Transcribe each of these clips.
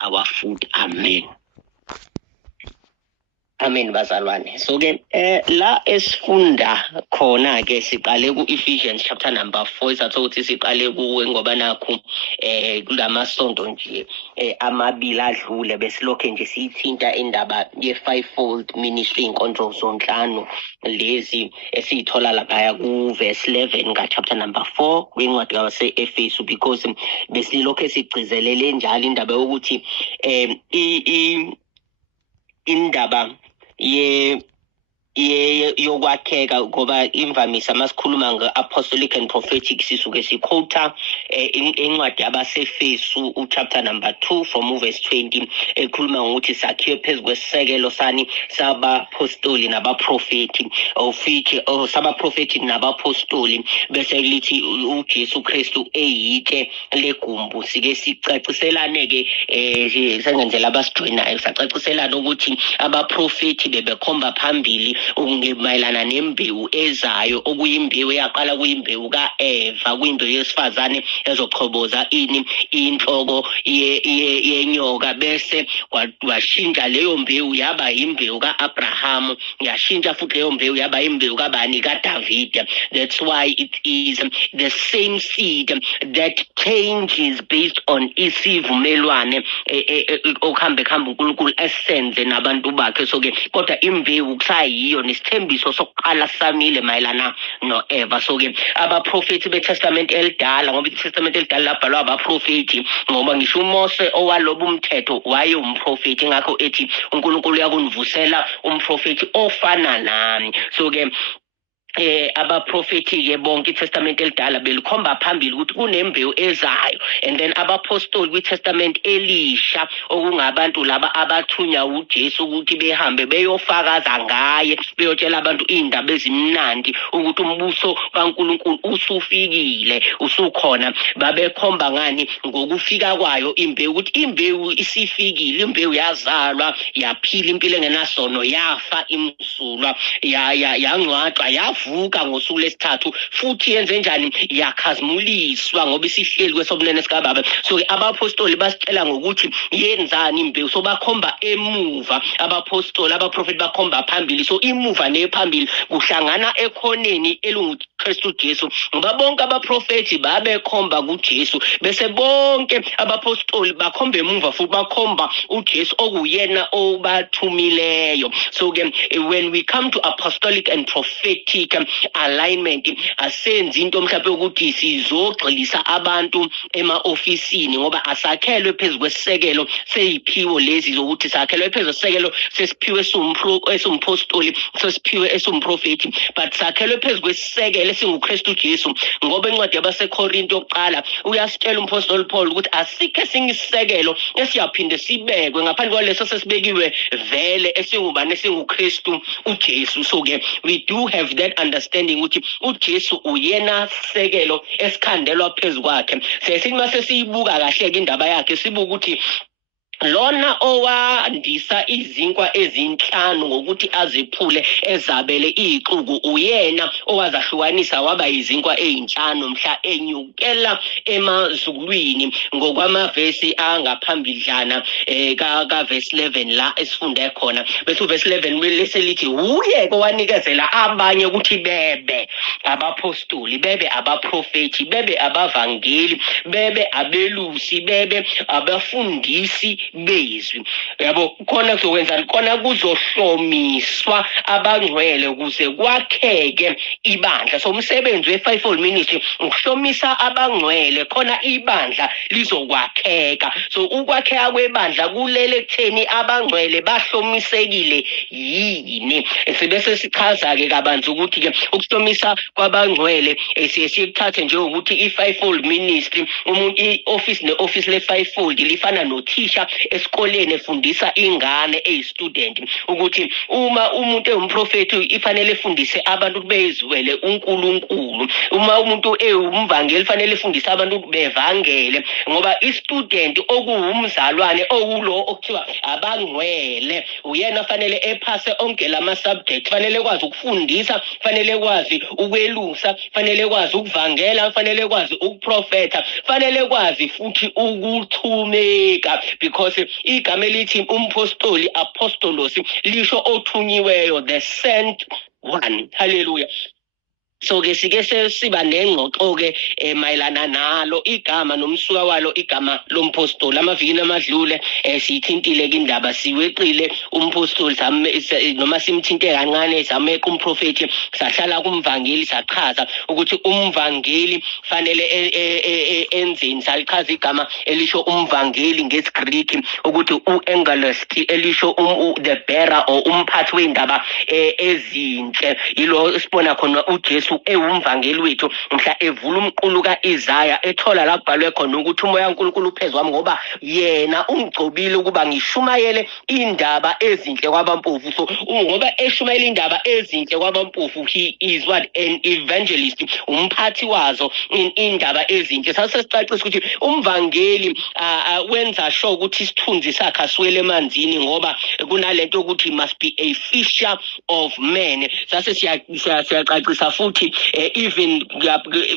our food. Amen. Amen bazalwane. So ke la esifunda khona ke siqale ku Ephesians chapter number 4 isatho ukuthi siqale kuwe ngoba nakho kulamasonto nje amabili adlule besilokhe nje sithinta indaba ye fivefold ministry inkonzo zonhlanu lezi esithola lapha ku verse 11 ka chapter number 4 kwincwadi kaMase Efesu, because besilokhe sigcizelele njalo indaba yokuthi indaba yokwakheka ngoba imvamisa masikhuluma nge-apostolic and prophetic sisuke siquota incwadi yabaseFesu chapter number 2 from verse 20 ekhuluma ngokuthi sakhiwe phezu kwesisekelo sani sabapostoli nabaprofeti ofike sabaprofeti nabapostoli bese lithi uJesu Kristu eyike legumbu. Sike sicaciselane ke sengenzela abasijoinayo sacaciselana ukuthi abaprofeti bebekhomba phambili ungemayelana nembewu ezayo okuyimbewu yaqala kuyimbewu kaEva, kuyimbewu yesifazane ezochoboza inhloko yenyoka, bese washintsha leyo mbewu yaba imbewu kaAbraham, yashintsha futhi leyo mbewu yaba imbewu kabani kaDavid. That's why it is the same seed that changes based on isivumelwane okuhambe uNkulunkulu esenze nabantu bakhe. So ke kodwa imbewu kusayiyo nesithembiso sokuqala samile mayelana noEva. So ke abaprofeti beTestament elidala, ngoba iTestament elidala labhalwa abaprofeti ngoba ngisho uMose owaloba umthetho waye umprofeti, ngakho ethi uNkulunkulu uyakunivusela umprofeti ofana nami. So ke abaprofeti ke bonke iTestament elidala belikhomba phambili ukuthi kunembewu ezayo, and then abapostoli kwiTestament elisha okungabantu laba abathunya uJesu ukuthi behambe beyofakaza ngaye, beyotshela abantu indaba ezimnandi ukuthi umbuso kaNkulunkulu usufikile, usukhona. Babekhomba ngani? Ngokufika kwayo imbewu, ukuthi imbewu isifikile, imbewu yazalwa, yaphila impilo engenasono, yafa imsulwa, yangcwatshwa, yavuka ngosuku lesithathu, futhi yenze njani? Yakhazimuliswa ngoba isihleli kwesobunene sikaBaba. So abapostoli basicela ngokuthi yenzani imbewu. So bakhomba emuva, abapostoli abaprofeti bakhomba phambili. So imuva nephambili kuhlangana ekhoneni elunguKristu Jesu, ngoba bonke abaprofeti babekhomba kuJesu, bese bonke abapostoli bakhomba emuva futhi bakhomba uJesu okuyena obathumileyo. So ke when we come to apostolic and prophetic alignment, asenzi into mhlawumbe ukuthi sizogxilisa abantu ema-ofisini ngoba asakhelwe phezu kwesisekelo seyiphiwo lezi zokuthi sakhelwe phezu kwesekelo sesiphiwe esumpostoli, sesiphiwe esumprofeti, but sakhelwe phezu kwesisekelo esinguKristu Jesu, ngoba incwadi yabaseKorinto yokuqala uyasitshela umpostoli Paul ukuthi asikho esinye isisekelo esiyaphinde sibekwe ngaphandle kwaleso sesibekiwe vele esingubani? EsinguKristu uJesu. So ke we do have that understanding ukuthi uJesu uyena sisekelo esikhandelwa phezu kwakhe. Sesithi mase siyibuka kahle ke indaba yakhe sibuka ukuthi lona owandisa izinkwa ezinhlanu ngokuthi aziphule ezabele ixuku uyena owazahlukanisa waba izinkwa ezinhlanu mhla enyukela emazulwini ngokwamavesi angaphambidlana ka verse 11 la esifunda khona. Bese verse 11 leselithi uye kwanikezela abanye ukuthi bebe abapostoli, bebe abaprofeti, bebe abavangeli, bebe abelusi, bebe abafundisi bezwi. Yabo khona kuzokwenzani? Khona kuzohlomiswa abangcwele ukuze kwakheke ibandla. So umsebenzi we-fivefold ministry ukuhlomisa abangcwele khona ibandla lizokwakheka. So ukwakheka kwebandla kulele ekutheni abangcwele bahlomisekile yini. Sibese sichaza ke kabanzi ukuthi ke ukuhlomisa kwabangcwele siyithathe nje ukuthi i-fivefold ministry, umuntu i-office ne-office le-fivefold lifana nothisha esikoleni efundisa ingane eyistudent, ukuthi uma umuntu ewumprofeti ifanele efundise abantu bezwele uNkulunkulu, uma umuntu ewumvangeli fanele efundise abantu bevangele, ngoba istudent okuwumzalwane okulo okuthiwa abangcwele uyena fanele ephase onke lama subject, fanele kwazi ukufundisa, fanele kwazi ukwelusa, fanele kwazi ukuvangela, fanele kwazi ukuprofeta, fanele kwazi futhi ukuthumeka, because because igama elithi umpostoli, apostolos, lisho othunyiweyo, the sent one. Hallelujah. So ke sike siba nengxoxo ke mayelana nalo igama nomsuka walo igama lompostoli. Amavikini amadlule sithintile ke indaba, siweqile umpostoli noma simthinte kancane, sameqa umprofeti, sahlala kumvangeli, sachaza ukuthi umvangeli fanele enzeni. Salichaza igama elisho umvangeli ngesiGreek ukuthi uangelist, elisho the bearer or umphathi wendaba ezinhle. Yilo sibona khona uJesu ewumvangeli wethu mhla evula umqulu kaIsaya, ethola la kubhalwe khona ukuthi umoya kaNkulunkulu uphezu kwami ngoba yena ungcobile ukuba ngishumayele indaba ezinhle kwabampofu. So ngoba eshumayela indaba ezinhle kwabampofu, he is what, an evangelist, umphathi wazo indaba ezinhle. Sasesicacisa ukuthi umvangeli wenza sure ukuthi isithunzi sakhe asiwele emanzini, ngoba kunalento ukuthi he must be a fisher of men. Sase siyacacisa futhi even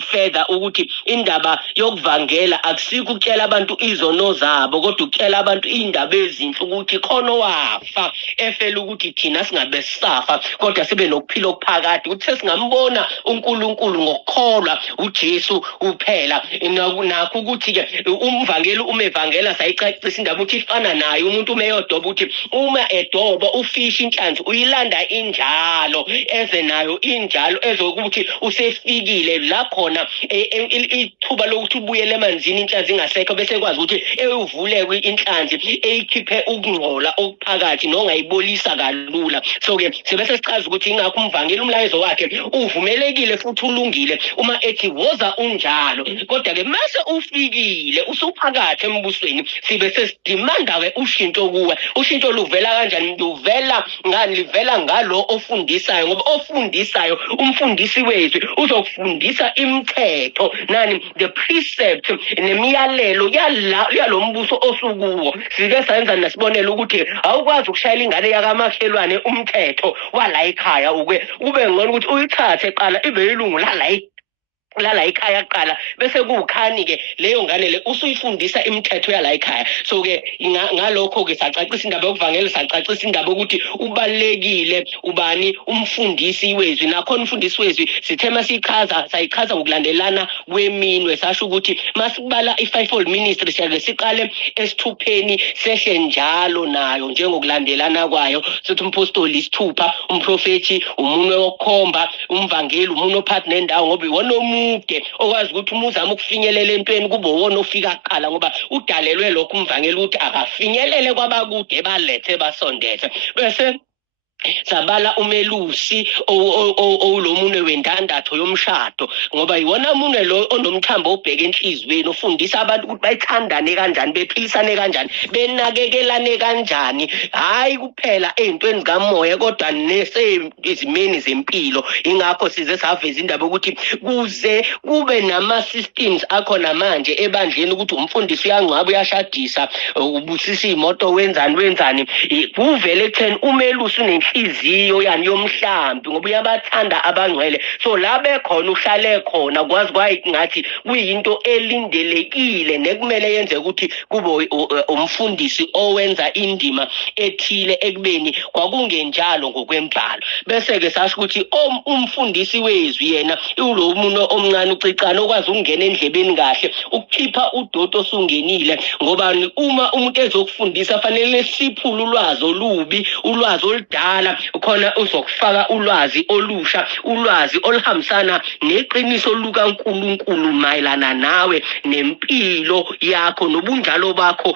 further ukuthi indaba yokuvangela akusiko ukutshela abantu izono zabo, kodwa ukutshela abantu indaba ezinhle ukuthi khona wafa efela ukuthi thina singabe sisafa kodwa sibe nokuphila okuphakade, ukuthi sesingambona uNkulunkulu ngokukholwa uJesu kuphela. Nakho ukuthi ke umvangeli umevangela sayicacisa indaba ukuthi ifana naye umuntu umeyodoba, ukuthi uma edoba ufisha inhlanzi uyilanda injalo eze nayo injalo ezokuthi usefikile la khona ithuba lokuthi ubuyele emanzini inhlanzi ingasekho, bese kwazi ukuthi eyuvule inhlanzi eyikhiphe ukungcola okuphakathi nongayibolisa kalula. So ke sibese sichaza ukuthi ingakho umvangeli umlayezo wakhe uvumelekile futhi ulungile uma ethi woza unjalo, kodwa ke mase ufikile usuphakathi embusweni sibe sesidimanda ke ushintsho kuwe. Ushintsho luvela kanjani? Luvela ngani? Livela ngalo ofundisayo, ngoba ofundisayo, umfundisi wethu uzokufundisa imithetho nani, the precept nemiyalelo yalombuso osukuwo. Sike sayenza nasibonela ukuthi awukwazi ukushayela ingane yakamakhelwane umthetho wala ekhaya, ube ngcono ukuthi uyithathe qala ibe yilungu lala ekhaya kuqala, bese kukhani ke leyo ngane le usuyifundisa imithetho yala ekhaya. So ke ngalokho ke sacacisa indaba yokuvangela, sacacisa indaba ukuthi ubalekile ubani umfundisi wezwi. Nakho umfundisi wezwi sithema sayichaza ngokulandelana kweminwe, sasho ukuthi masibala i-fivefold ministry siyake siqale esithupheni sehle njalo nayo njengokulandelana kwayo. Sithi umpostoli isithupha, umprofeti umunwe wokukhomba, umvangeli umunwe ophathi nendawo, ngoba iwona mude okwazi ukuthi umuzama ukufinyelela entweni kube wona ofika kuqala, ngoba udalelwe lokho umvangeli ukuthi akafinyelele kwabakude balethe basondeze. Bese sabala umelusi olomunwe wendandatho yomshado, ngoba iwona munwe lo onomthambo obheka enhlizweni, ofundisa abantu ukuthi bayithandane kanjani, bephilisane kanjani, benakekelane kanjani, hayi kuphela ezintweni zikamoya kodwa nesezimeni zempilo. Ingakho size saveza indaba ukuthi kuze kube nama-systems akhona manje ebandleni ukuthi umfundisi uyangcwaba, uyashadisa, ubusisa imoto, wenzani, kuvele ekutheni umelusi inhliziyo yani yomhlambi, ngoba uyabathanda abangcwele. So la bekhona uhlale khona, kwazi ngathi kuyinto elindelekile nekumele yenze ukuthi kube umfundisi owenza indima ethile ekubeni kwakungenjalo ngokwembalo. Bese ke sasho ukuthi umfundisi wezwi yena ulo muntu omncane ucicana okwazi ukungena endlebeni kahle, ukukhipha udodo osungenile, ngoba uma umuntu ezokufundisa fanele siphule ulwazi olubi, ulwazi oludala, khona uzokufaka ulwazi olusha, ulwazi oluhambisana neqiniso lukaNkulunkulu mayelana nawe nempilo yakho nobunjalo bakho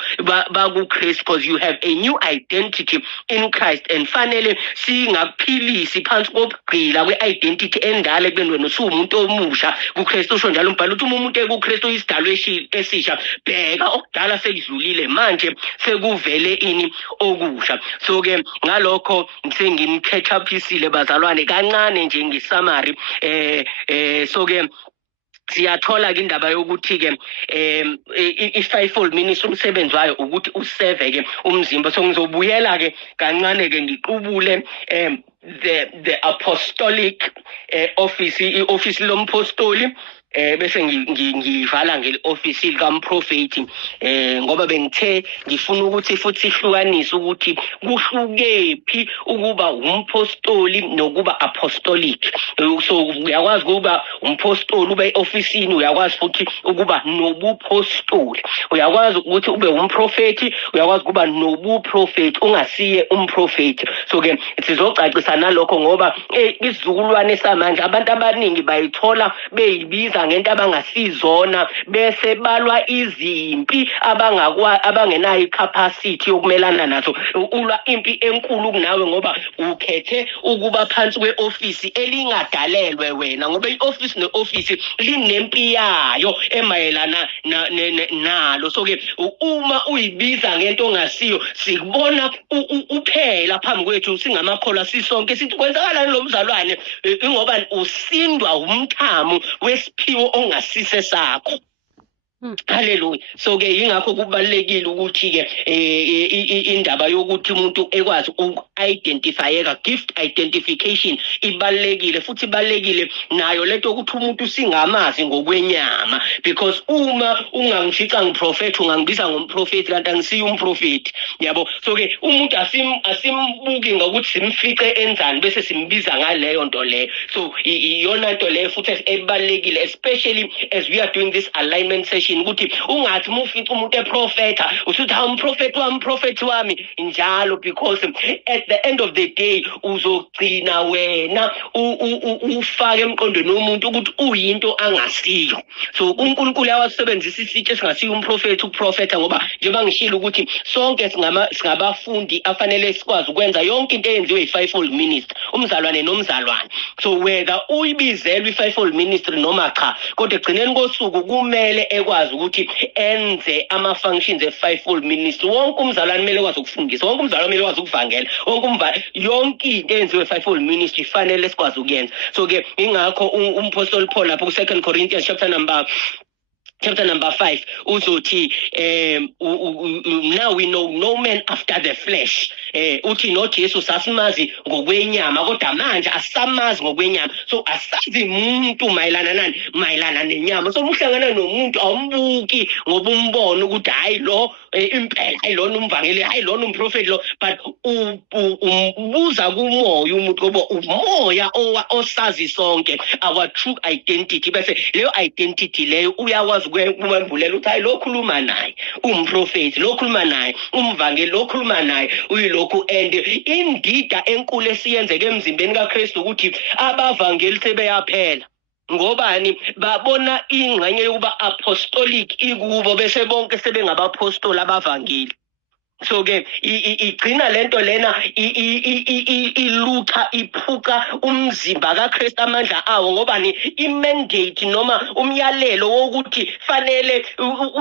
bakuKristu, because you have a new identity in Christ, and fanele singaphilisi phansi kokugqila kwe-identity endala ekubeni wena usuwumuntu omusha kuKristu. Usho njalo umbhalo ukuthi umuntu ekuKristu isidalwa esisha, bheka okudala sekudlulile, manje sekuvele ini okusha. So ke ngalokho sengimcatch uphisile bazalwane kancane nje ngesummary. So ke siyathola ke indaba yokuthi ke i-fivefold ministry umsebenzi wayo ukuthi useve ke umzimba. So ngizobuyela ke kancane ke ngiqubule the apostolic office, i-office lompostoli, bese ngivala nge-office likamprofeti ngoba bengithe ngifuna ukuthi futhi ihlukanise ukuthi kuhlukephi ukuba umpostoli nokuba apostolic. So uyakwazi ukuba umpostoli ube e-ofisini, uyakwazi futhi ukuba nobupostoli, uyakwazi ukuthi ube umprofeti, uyakwazi ukuba nobuprofeti ungasiye umprofeti. So ke sizocacisa nalokho ngoba isizukulwane samanje abantu abaningi bayithola beyibiza ngento abangasizona bese balwa izimpi abangenayo icapacity yokumelana nazo. Ulwa impi enkulu kunawe ngoba ukhethe ukuba phansi kwe-ofisi elingadalelwe wena, ngoba i-ofisi ne-ofisi linempi yayo emayelana nalo. So ke uma uyibiza ngento ongasiyo sikubona uphela phambi kwethu singamakholwa sisonke sithi kwenzakalani lo mzalwane, ingoba usindwa umthamo wesiphiwo ongasise sakho. Hallelujah. So ke ingakho kubalekile ukuthi ke indaba yokuthi umuntu ekwazi uku-identifyeka, gift identification ibalekile, futhi ibalekile nayo lento ukuthi umuntu singamazi ngokwenyama, because uma ungangifica ngiprofeti ungangibiza ngomprofeti kanti angisiyo umprofeti, yabo. So ke umuntu asimbuki ngokuthi simfice enzani bese simbiza ngaleyo nto leyo. So iyona nto leyo futhi ebalekile, especially as we are doing this alignment session, ukuthi ungathi mufica umuntu eprofeta usuthi umprofeti wami njalo, because at the end of the day uzogcina wena ufake emqondweni womuntu ukuthi uyinto angasiyo. So uNkulunkulu uyawasebenzisa isitshe singasiyo umprofeti ukuprofeta, ngoba njengoba ngishilo ukuthi sonke singabafundi afanele sikwazi ukwenza yonke into eyenziwe i-fivefold ministry, umzalwane nomzalwane. So whether uyibizelwe i-fivefold ministry noma cha, kodwa egcineni kosuku kumele ekwazi ukuthi enze ama-functions e-fivefold ministry. Wonke umzalwane kumele ekwazi ukufundisa, wonke umzalwane kumele ekwazi ukuvangela, yonke into eyenziwe e-fivefold ministry fanele sikwazi ukuyenza. So ke ingakho umpostoli Paul lapho ku-2 Corinthians chapter number 5 uzothi now we know no man after the flesh. Uthi no Jesu sasimazi ngokwenyama kodwa manje asamazi ngokwenyama. So asazi umuntu mayelana nenyama. So umhlangana nomuntu awumbuki ngoba umbona ukuthi hayi lo impela, hayi lona umvangeli, hayi lona umprofeti lo, but ubuza kumoya umuntu ngoba umoya osazi sonke our true identity. Bese leyo identity leyo uyakwazi ukwembulela ukuthi hayi lo khuluma naye umprofeti, lo khuluma naye umvangeli, lo khuluma naye uyilokhu. And indida enkulu esiyenzeke emzimbeni kaKristu ukuthi abavangeli sebeyaphela. Ngobani? Babona ingxenye yokuba apostolic ikubo bese bonke sebengabapostoli abavangeli. So ke igcina lento lena ilutha iphuka umzimba kaKristu amandla awo, ngobani? Imandate noma umyalelo wokuthi fanele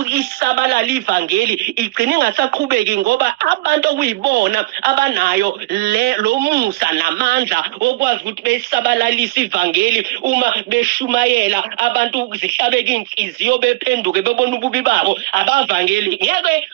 isabalala ivangeli igcina ingasaqhubeki, ngoba abantu okuyibona abanayo lo musa namandla okwazi ukuthi besabalalise ivangeli uma beshumayela abantu zihlabeke inhliziyo bephenduke bebona ububi babo abavangeli ngeke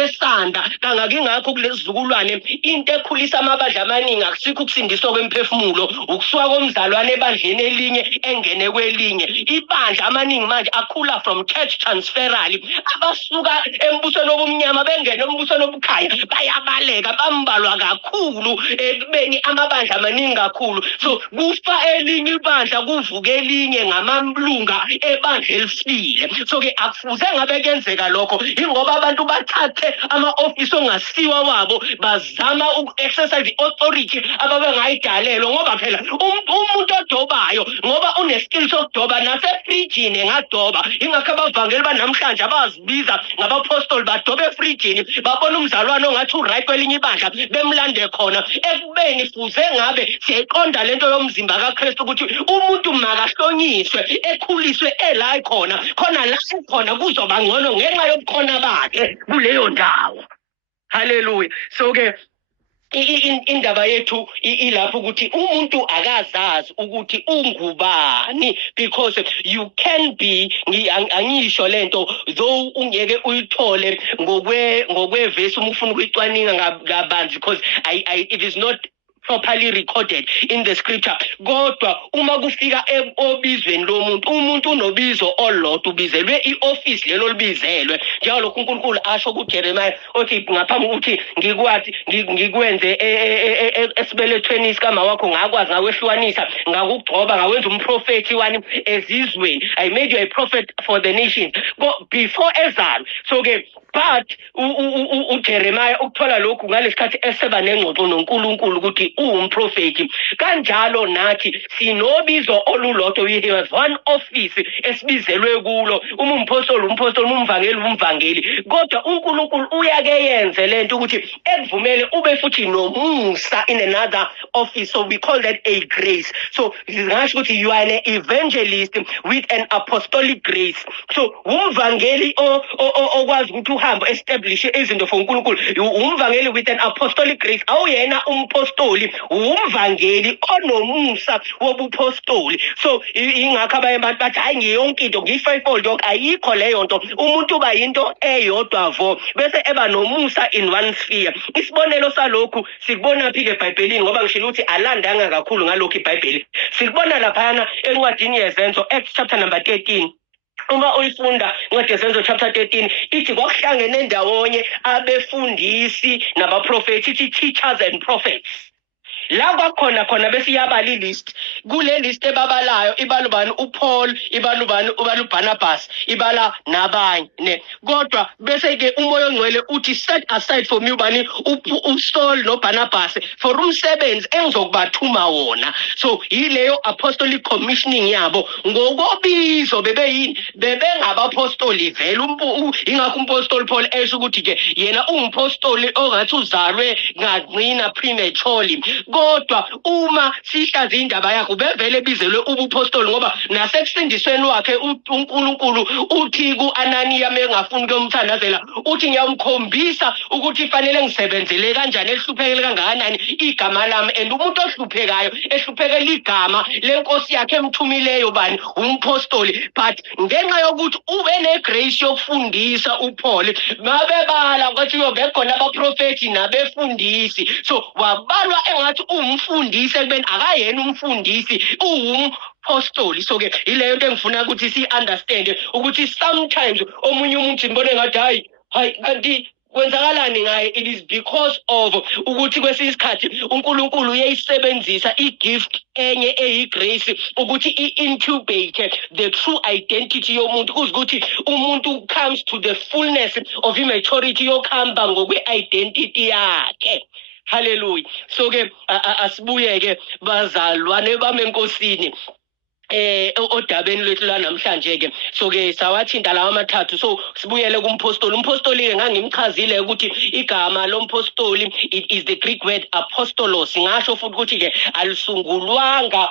besanda kangaka. Ingakho kulesizukulwane into ekhulisa amabandla amaningi akusikho ukusindiswa kwemphefumulo, ukusuka komzalwane ebandleni elinye engene kwelinye. Ibandla amaningi manje akhula from church transferally, abasuka embusweni obumnyama bengene embusweni obukhaya bayabaleka, bambalwa kakhulu ekubeni amabandla amaningi kakhulu. So kufa elinye ibandla kuvuke elinye ngamalunga ebandla elifile. So ke akufuze ngabe kenzeka lokho, ingoba abantu bathathe ama-office ongasiwa wabo bazama uku-exercise authority ababengayidalelwa, ngoba phela umuntu odobayo ngoba une-skill sokudoba nasefrijini engadoba. Ingakho abavangeli banamhlanje abazibiza ngabapostoli badobe efrijini, babona umzalwane ongathi uright kwelinye ibandla bemlande khona. Ekubeni fuze ngabe siyayiqonda lento yomzimba kaKristu ukuthi umuntu makahlonyiswe ekhuliswe ela khona la khona kuzoba ngcono ngenxa yobukhona bakhe kuleyo ndawo. Hallelujah. So ke indaba yethu ilapho ukuthi umuntu akazazi ukuthi ungubani, because you can be, angisho lento though ungeke uyithole ngokwevesi uma ufuna ukuyicwaninga kabanzi, because it is not properly recorded in the scripture. Kodwa uma kufika obizweni lomuntu, umuntu unobizo olodwa, ubizelwe i-office lelo libizelwe. Njalo uNkulunkulu asho kuJeremiah othi ngaphambi ukuthi ngikwazi ngikwenze esibelethweni sikama wakho ngakwazi ngakwehlukanisa ngakugcoba ngawenza umprofeti wani ezizweni. I made you a prophet for the nations. Before ezalo. So ke but uJeremiah ukuthola lokhu ngalesikhathi eseba nengxoxo noNkulunkulu ukuthi uwumprofeti. Kanjalo nathi sinobizo olulodwa. We have one office esibizelwe kulo. Umphostoli umvangeli. Kodwa uNkulunkulu uyake yenze lento ukuthi ekuvumele ube futhi nomusa in another office. So we call that a grace. So ngisho ukuthi you are an evangelist with an apostolic grace. So umvangeli okwazi ukuthi uhambe establish izinto for uNkulunkulu. Umvangeli with an apostolic grace. Awuyena umpostoli, umvangeli onomusa wobupostoli. So ingakho abanye abantu bathi hayi ngiyonke into ngiyi-fivefold yonke. Ayikho leyo nto. Umuntu uba yinto eyodwa vo bese eba nomusa in one sphere. Isibonelo salokhu sikubona phike eBhayibhelini ngoba ngishilo ukuthi alandanga kakhulu ngalokho iBhayibheli. Sikubona laphana encwadini yezenzo Acts chapter number 13. Uma uyifunda incwadi yezenzo chapter 13 ithi kwakuhlangene ndawonye abefundisi nabaprofeti, ithi teachers and prophets. La kwakhona bese iyabala ilist. Kule list ebabalayo ibala ubani uPaul, ibala ubani uBarnabas, ibala nabanye ne. Kodwa bese ke umoya ongcwele uthi set aside for me ubani uSaul noBarnabas for umsebenzi engizokubathuma wona. So yileyo apostolic commissioning yabo ngokubizo bebengabapostoli vele ingakho umpostoli Paul esho ukuthi ke yena umpostoli ongathi uzalwe ngagcina prematurely. Kodwa uma sihlaza indaba yakho bevele bizelwe ubupostoli ngoba nasekusindisweni wakhe uNkulunkulu uthi kuAnaniya mengafuni kumthandazela uthi ngiyamkhombisa ukuthi fanele ngisebenzele kanjani ehluphekele kangakanani igama lami. And umuntu ohluphekayo ehluphekela igama lenkosi yakhe emthumileyo bani umpostoli. But ngenxa yokuthi ube negrace yokufundisa uPaul mabebala ukuthi bekhona abaprofeti nabefundisi. So wabalwa engathi umfundisi ekubeni akayena umfundisi umpostoli. So ke ileyo nto engifuna ukuthi si-understand ukuthi sometimes omunye umuntu ngibone ngathi hayi kanti kwenzakalani ngaye. It is because of ukuthi kwesinye isikhathi uNkulunkulu uyayisebenzisa i-gift enye eyi-grace ukuthi i-incubate the true identity yomuntu ukuthi umuntu comes to the fullness of immaturity yokuhamba ngokwe-identity yakhe. Hallelujah. So ke asibuye ke bazalwane bami enkosini odabeni lethu la namhlanje ke. So ke sawathinta lawa amathathu. So sibuyele kumpostoli. Umpostoli ke ngangimchazile ukuthi igama lompostoli it is the Greek word apostolos. Ngasho futhi ukuthi ke alisungulwanga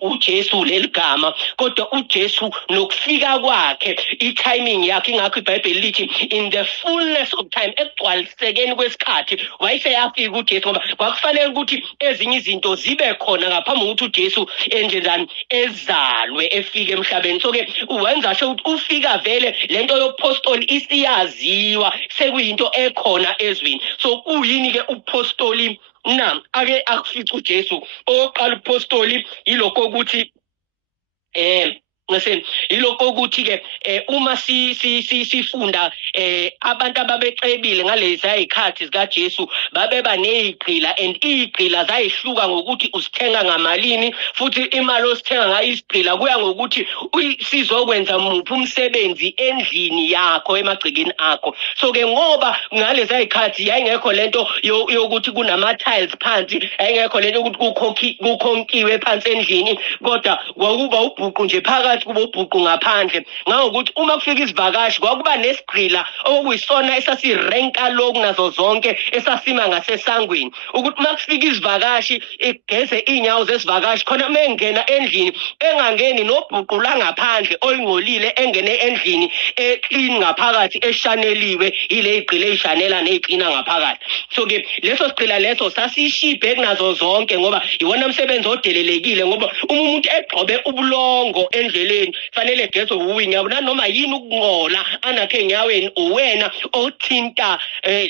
uJesu leligama kodwa uJesu nokufika kwakhe i-timing yakhe. Ingakho iBhayibheli lithi in the fullness of time, ekugcwalisekeni kwesikhathi wayese yafika uJesu ngoba kwakufanele ukuthi ezinye izinto zibe khona ngaphambi kokuthi uJesu enjenzani ezalwe efike emhlabeni. So ke uwenza sho ukuthi ufika vele lento yopostoli isiyaziwa sekuyinto ekhona ezweni. So uyini ke upostoli na ake akufica uJesu oqala upostoli ilokho ukuthi ngase ilokho ukuthi ke uma sifunda abantu ababecebile ngalezi ayikhathi zika Jesu babeba nezigqila and izigqila zayihluka ngokuthi usithenga ngamalini futhi imali osithenga ngayo izigqila kuya ngokuthi sizokwenza muphi umsebenzi endlini yakho emagcikeni akho. So ke ngoba ngalezi ayikhathi yayingekho lento yokuthi kunama tiles phansi, yayingekho lento ukuthi kukhonkiwe phansi endlini kodwa kwakuba ubhuqu nje phakathi kuba ubhuqu ngaphandle. Ngokuthi uma kufika isivakashi kwakuba nesigqila okuyisona esasirenka lokhu nazo zonke esasima ngasesangweni ukuthi uma kufika isivakashi igeze inyawo zesivakashi khona mengena endlini engangeni nobhuqu la ngaphandle oyingcolile engene endlini eclean ngaphakathi eshaneliwe ile igqila eyishanela neyiqina ngaphakathi. So ke leso sigqila leso sasishibhe kunazo zonke ngoba iwona umsebenzi odelelekile ngoba umuntu egqobe ubulongo endleleni endleleni fanele Jesu uwini yabo nanoma yini ukunqola anakhe enyaweni uwena othinta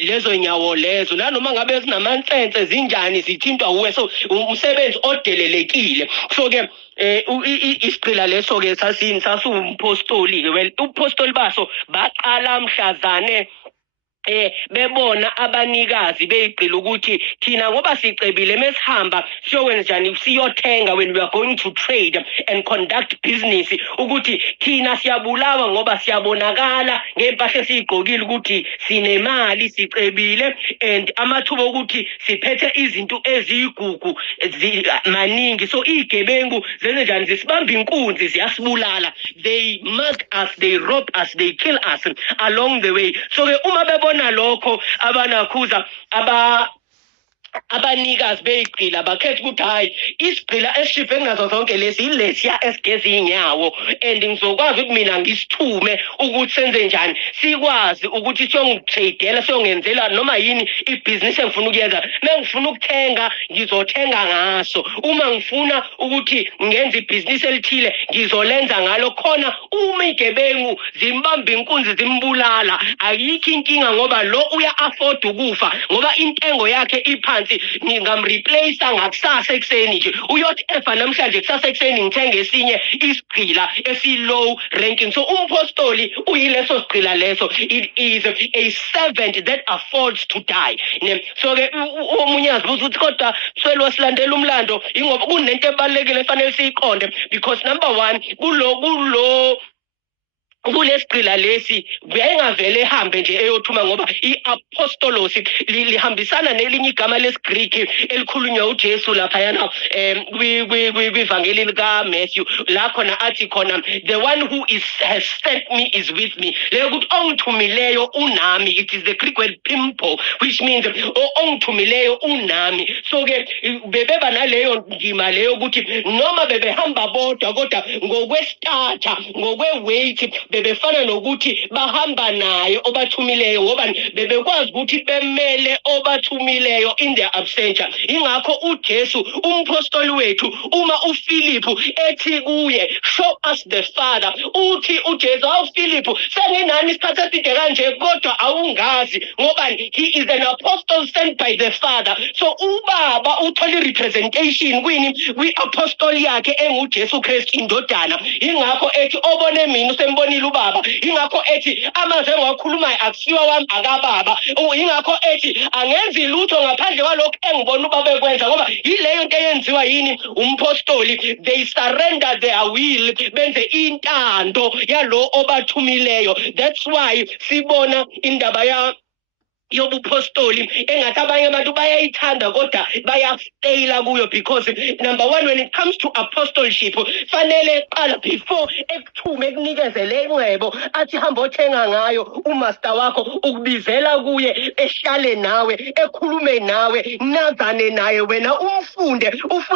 lezo nyawo lezo nanoma ngabe sinamansense zinjani sithintwa uwe so umsebenzi odelelekile so ke isigcila leso ke sasumpostoli ke well upostoli baso baqala mhlazane bebona abanikazi beyigqila ukuthi thina ngoba sicebile mesihamba siyokwenza njani siyothenga when we are going to trade and conduct business ukuthi thina siyabulawa ngoba siyabonakala ngempahla esiyigqokile ukuthi sinemali sicebile and amathuba ukuthi siphethe izinto ezigugu maningi so igebengu zenze njani zisibamba inkunzi ziyasibulala they murder us they rob us they kill us along the way so ke uma bebona lokho abanakhuza abanikazi beyigqila bakhetha ukuthi hayi isigqila esishiphe ngazo zonke lesi ilesiya esigeza inyawo and ngizokwazi ukuthi mina ngisithume ukuthi senze njani sikwazi ukuthi siyongitradela siyongenzela noma yini ibhizinisi engifuna ukuyenza mengifuna ukuthenga ngizothenga ngaso uma ngifuna ukuthi ngenze ibhizinisi elithile ngizolenza ngalo khona uma igebengu zimbamba inkunzi zimbulala ayikho inkinga ngoba lo uya afford ukufa ngoba intengo yakhe iphansi ngingamreplace ngakusasa ekseni nje uyothi efa namhlanje kusasa ekseni ngithenge esinye isigqila esi-low ranking so umpostoli uyileso sigqila leso it is a servant that affords to die so ke omunye azibuza ukuthi kodwa swelo silandela umlando ingoba kunento ebalekile efanele siyiqonde because number 1 kulesigqila lesi kuyengavele ehambe nje eyothuma ngoba iapostolos lihambisana nelinye igama lesiGreek elikhulunywa uJesu lapha yana kwivangeli lika Matthew la khona athi khona the one who has sent me is with me leyo ukuthi ongithumileyo unami it is the Greek word pimpo which means ongithumileyo unami so ke bebeba naleyo ndima leyo ukuthi noma bebehamba bodwa kodwa ngokwestarter ngokweweight bebefana nokuthi bahamba naye obathumileyo ngoba bebekwazi ukuthi bemele obathumileyo in their absentia ingakho uJesu umpostoli wethu uma uFilipu ethi kuye show us the Father uthi uJesu awuFilipu senginani isikhathi eside kanje kodwa awungazi ngoba he is an apostle sent by the Father so ubaba uthola representation kwi-apostoli yakhe enguJesu Kristu indodana ingakho ethi obone mina usembonile ubaba ingakho ethi amazwi engiwakhulumayo akusiwa wami akababa ingakho ethi angenzi lutho ngaphandle kwalokho engibona ubaba ekwenza ngoba yileyo nto eyenziwa yini umpostoli they surrender their will benze intando yalo obathumileyo that's why sibona indaba yobupostoli engathi abanye abantu bayayithanda kodwa bayastayla kuyo because number 1 when it comes to apostleship fanele qala before ekuthume ekunikeze le ngcebo athi hamba othenga ngayo umaster wakho ukubizela kuye ehlale nawe ekhulume nawe nazane naye wena ufunde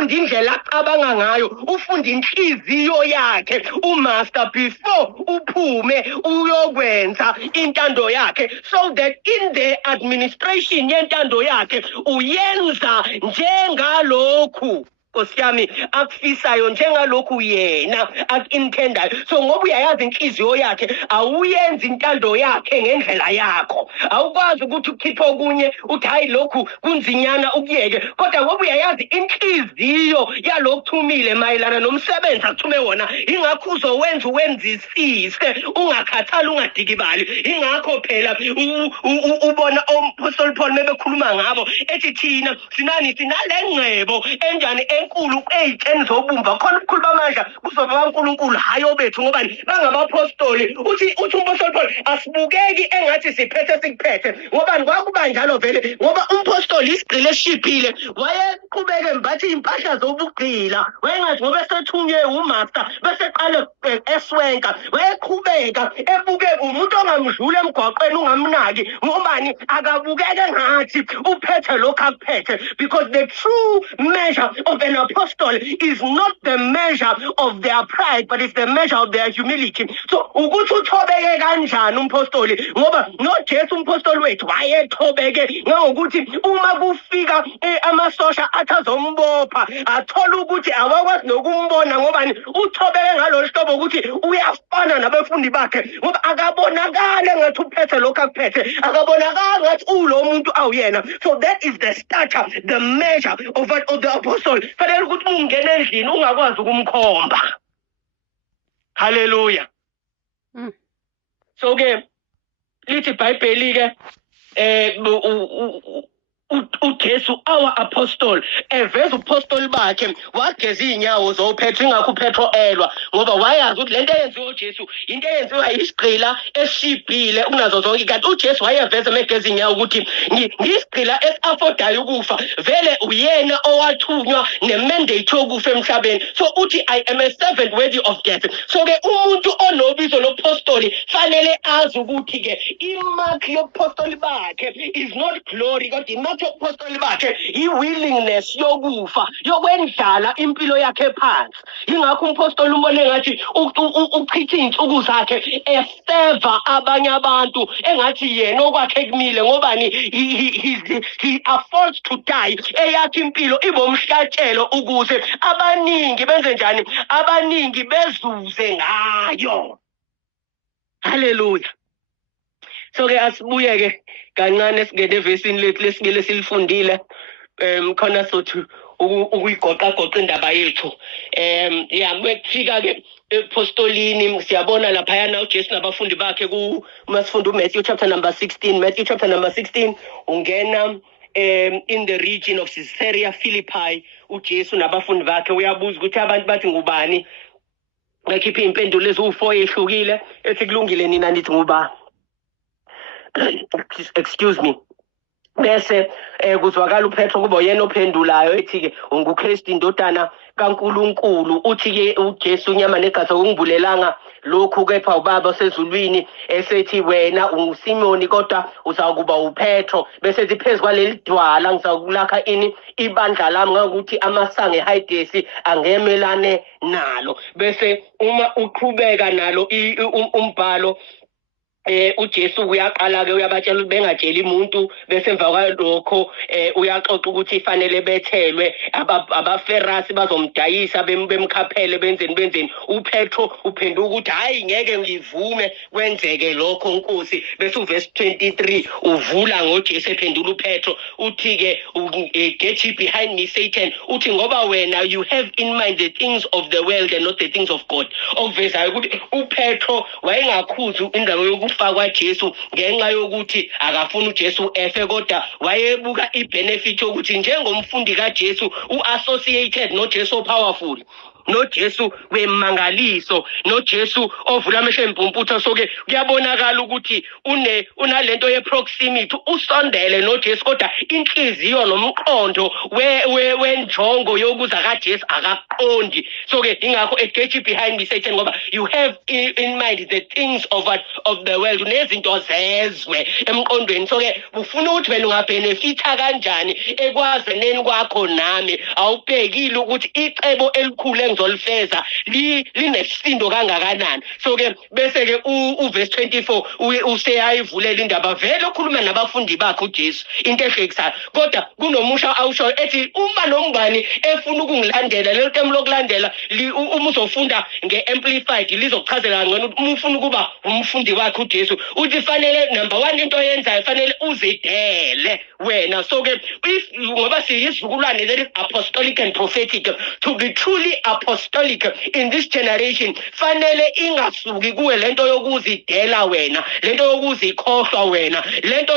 indlela acabanga ngayo ufunde inhliziyo yakhe umaster before uphume uyokwenza intando yakhe so that in the administration yentando yakhe uyenza njengalokhu Nkosiyami akufisayo njengalokhu yena akinthendayo so ngoba uyayazi inhliziyo yakhe awuyenzi intando yakhe ngendlela yakho awukwazi ukuthi ukhiphe okunye uthi hayi lokhu kunzinyana ukuyeke kodwa ngoba uyayazi inhliziyo yalokuthumile mayelana nomsebenzi akuthume wona ingakho uzowenza uwenzisise ungakhathali ungadikibali ingakho phela ubona uApostle Paul mebekhuluma ngabo ethi thina sinalengcebo enjani enkulu ey'tsheni zobumba khona ubukhulu bamandla kuzoba kaNkulunkulu hayi obethu ngoba bangabapostoli uthi umpostoli Paul asibukeki engathi siphethe sikuphethe ngoba kwakuba njalo vele ngoba umpostoli isigqila esishiphile wayeqhubeke mbathi impahla zobugqila wayengathi ngoba esethunywe umaster bese qale eswenka wayeqhubeka ebuke umuntu ongamdlula emgwaqweni ungamnaki ngobani akabukeke ngathi uphethe lokho akuphethe because the true measure of an apostle is not the measure of their pride but it's the measure of their humility so ukuthi uthobeke kanjani umpostoli ngoba noJesu umpostoli wethu wayethobeke ngokuthi uma kufika amasosha ngesikhathi azombopha athola ukuthi awakwazi nokumbona ngobani uthobeke ngalolu hlobo ukuthi uyafana nabafundi bakhe ngoba akabonakala ngathi uphethe lokho akuphethe akabonakala ngathi ulo muntu awuyena. So that is the starter, the measure of the apostle. Fanele ukuthi ungena endlini ungakwazi ukumkhomba. Hallelujah. So ke lithi iBhayibheli ke uJesu our apostle eveza upostoli bakhe wageza inyawo zoPetro ingakho uPetro elwa ngoba wayazi ukuthi lento eyenziwa uJesu into eyenziwa isigqila esishibhile kunazo zonke kanti uJesu wayeveza megeza inyawo ukuthi ngisigqila esiaffordayo ukufa vele uyena owathunywa nemandate yokufa emhlabeni. So uthi I am a servant worthy of death. So ke umuntu onobizo lopostoli fanele azi ukuthi ke imark yopostoli bakhe is not glory kodwa imark yopostoli bakhe i-willingness yokufa yokwendlala impilo yakhe phansi. Ingakho umpostoli umbone ngathi uchitha insuku zakhe eseva abanye abantu engathi yena okwakhe kumile ngobani he affords to die eyakhe impilo ibomhlatshelo ukuze abaningi benze njani abaningi bezuze ngayo. Hallelujah. So ke asibuye ke kancane singene evesini lethu lesibili silifundile khona sothi ukuyigoqa goqa indaba yethu. Mekufika ke epostolini siyabona lapha yana uJesu nabafundi bakhe masifunda uMatthew chapter number 16. Matthew chapter number 16 ungena in the region of Caesarea Philippi. uJesu nabafundi bakhe uyabuza ukuthi abantu bathi ngubani. Ngakhipha impendulo eziwu4 ehlukile ethi kulungile nina nithi ngubani. Excuse me. Bese kuzwakala uPetro kuba yena ophendulayo ethi ke unguKristu indodana kaNkuluNkulu. Uthi ke uJesu unyama negazi ungivulelanga lokhu kepha ubaba sezulwini esethi wena unguSimoni kodwa uzakuba uPetro. Bese ethi phezukwa leli dwala ngizakulakha ini ibandla lami ngokuthi amasango eHadesi angemelane nalo. Bese uma uqhubeka nalo umbhalo uJesu uyaqala ke uyabatshela ukuthi bengatsheli umuntu bese emva kwalokho uyaxoxa ukuthi ifanele bethelwe abaferasi bazomdayisa bemkhaphele benzeni. uPetro uphenduka ukuthi hayi ngeke ngivume kwenzeke lokho Nkosi. Bese uverse 23 uvula ngoJesu ephendula uPetro uthi ke get you behind me Satan. Uthi ngoba wena you have in mind the things of the world and not the things of God. Okuvezayo ukuthi uPetro wayengakhuzi indaba yokufa kwaJesu ngenxa yokuthi akafuna uJesu efe kodwa wayebuka ibenefit yokuthi njengomfundi kaJesu uassociated noJesu powerful, noJesu wemangaliso, noJesu ovula amehlo empumputha. So ke kuyabonakala ukuthi unalento yeproximity usondele noJesu kodwa inhliziyo nomqondo wenjongo yokuza kaJesu akaqondi. So ke ingakho get you behind me Satan ngoba you have in mind the things of the world, nezinto zezwe emqondweni. So ke ufuna ukuthi wena ungabenefitha kanjani ekwazeneni kwakho nami awubhekile ukuthi icebo elikhulu engizolifeza linesindo kangakanani. So ke bese ke uverse 24 useyayivulela indaba vele okhuluma nabafundi bakhe uJesu into ehlekisayo kodwa kunomusha awusho ethi uma nombani efuna ukungilandela lelo temu lokulandela uma uzofunda ngeamplified lizochazela ngcono ukuthi uma ufuna ukuba umfundi wakhe uJesu uthi fanele number 1 into oyenzayo fanele uzidele wena. So ke ngoba siyizizukulwane that is apostolic and prophetic, to be truly apostolic in this generation fanele ingasuki kuwe lento yokuzidela wena, lento yokuzikhohlwa wena, lento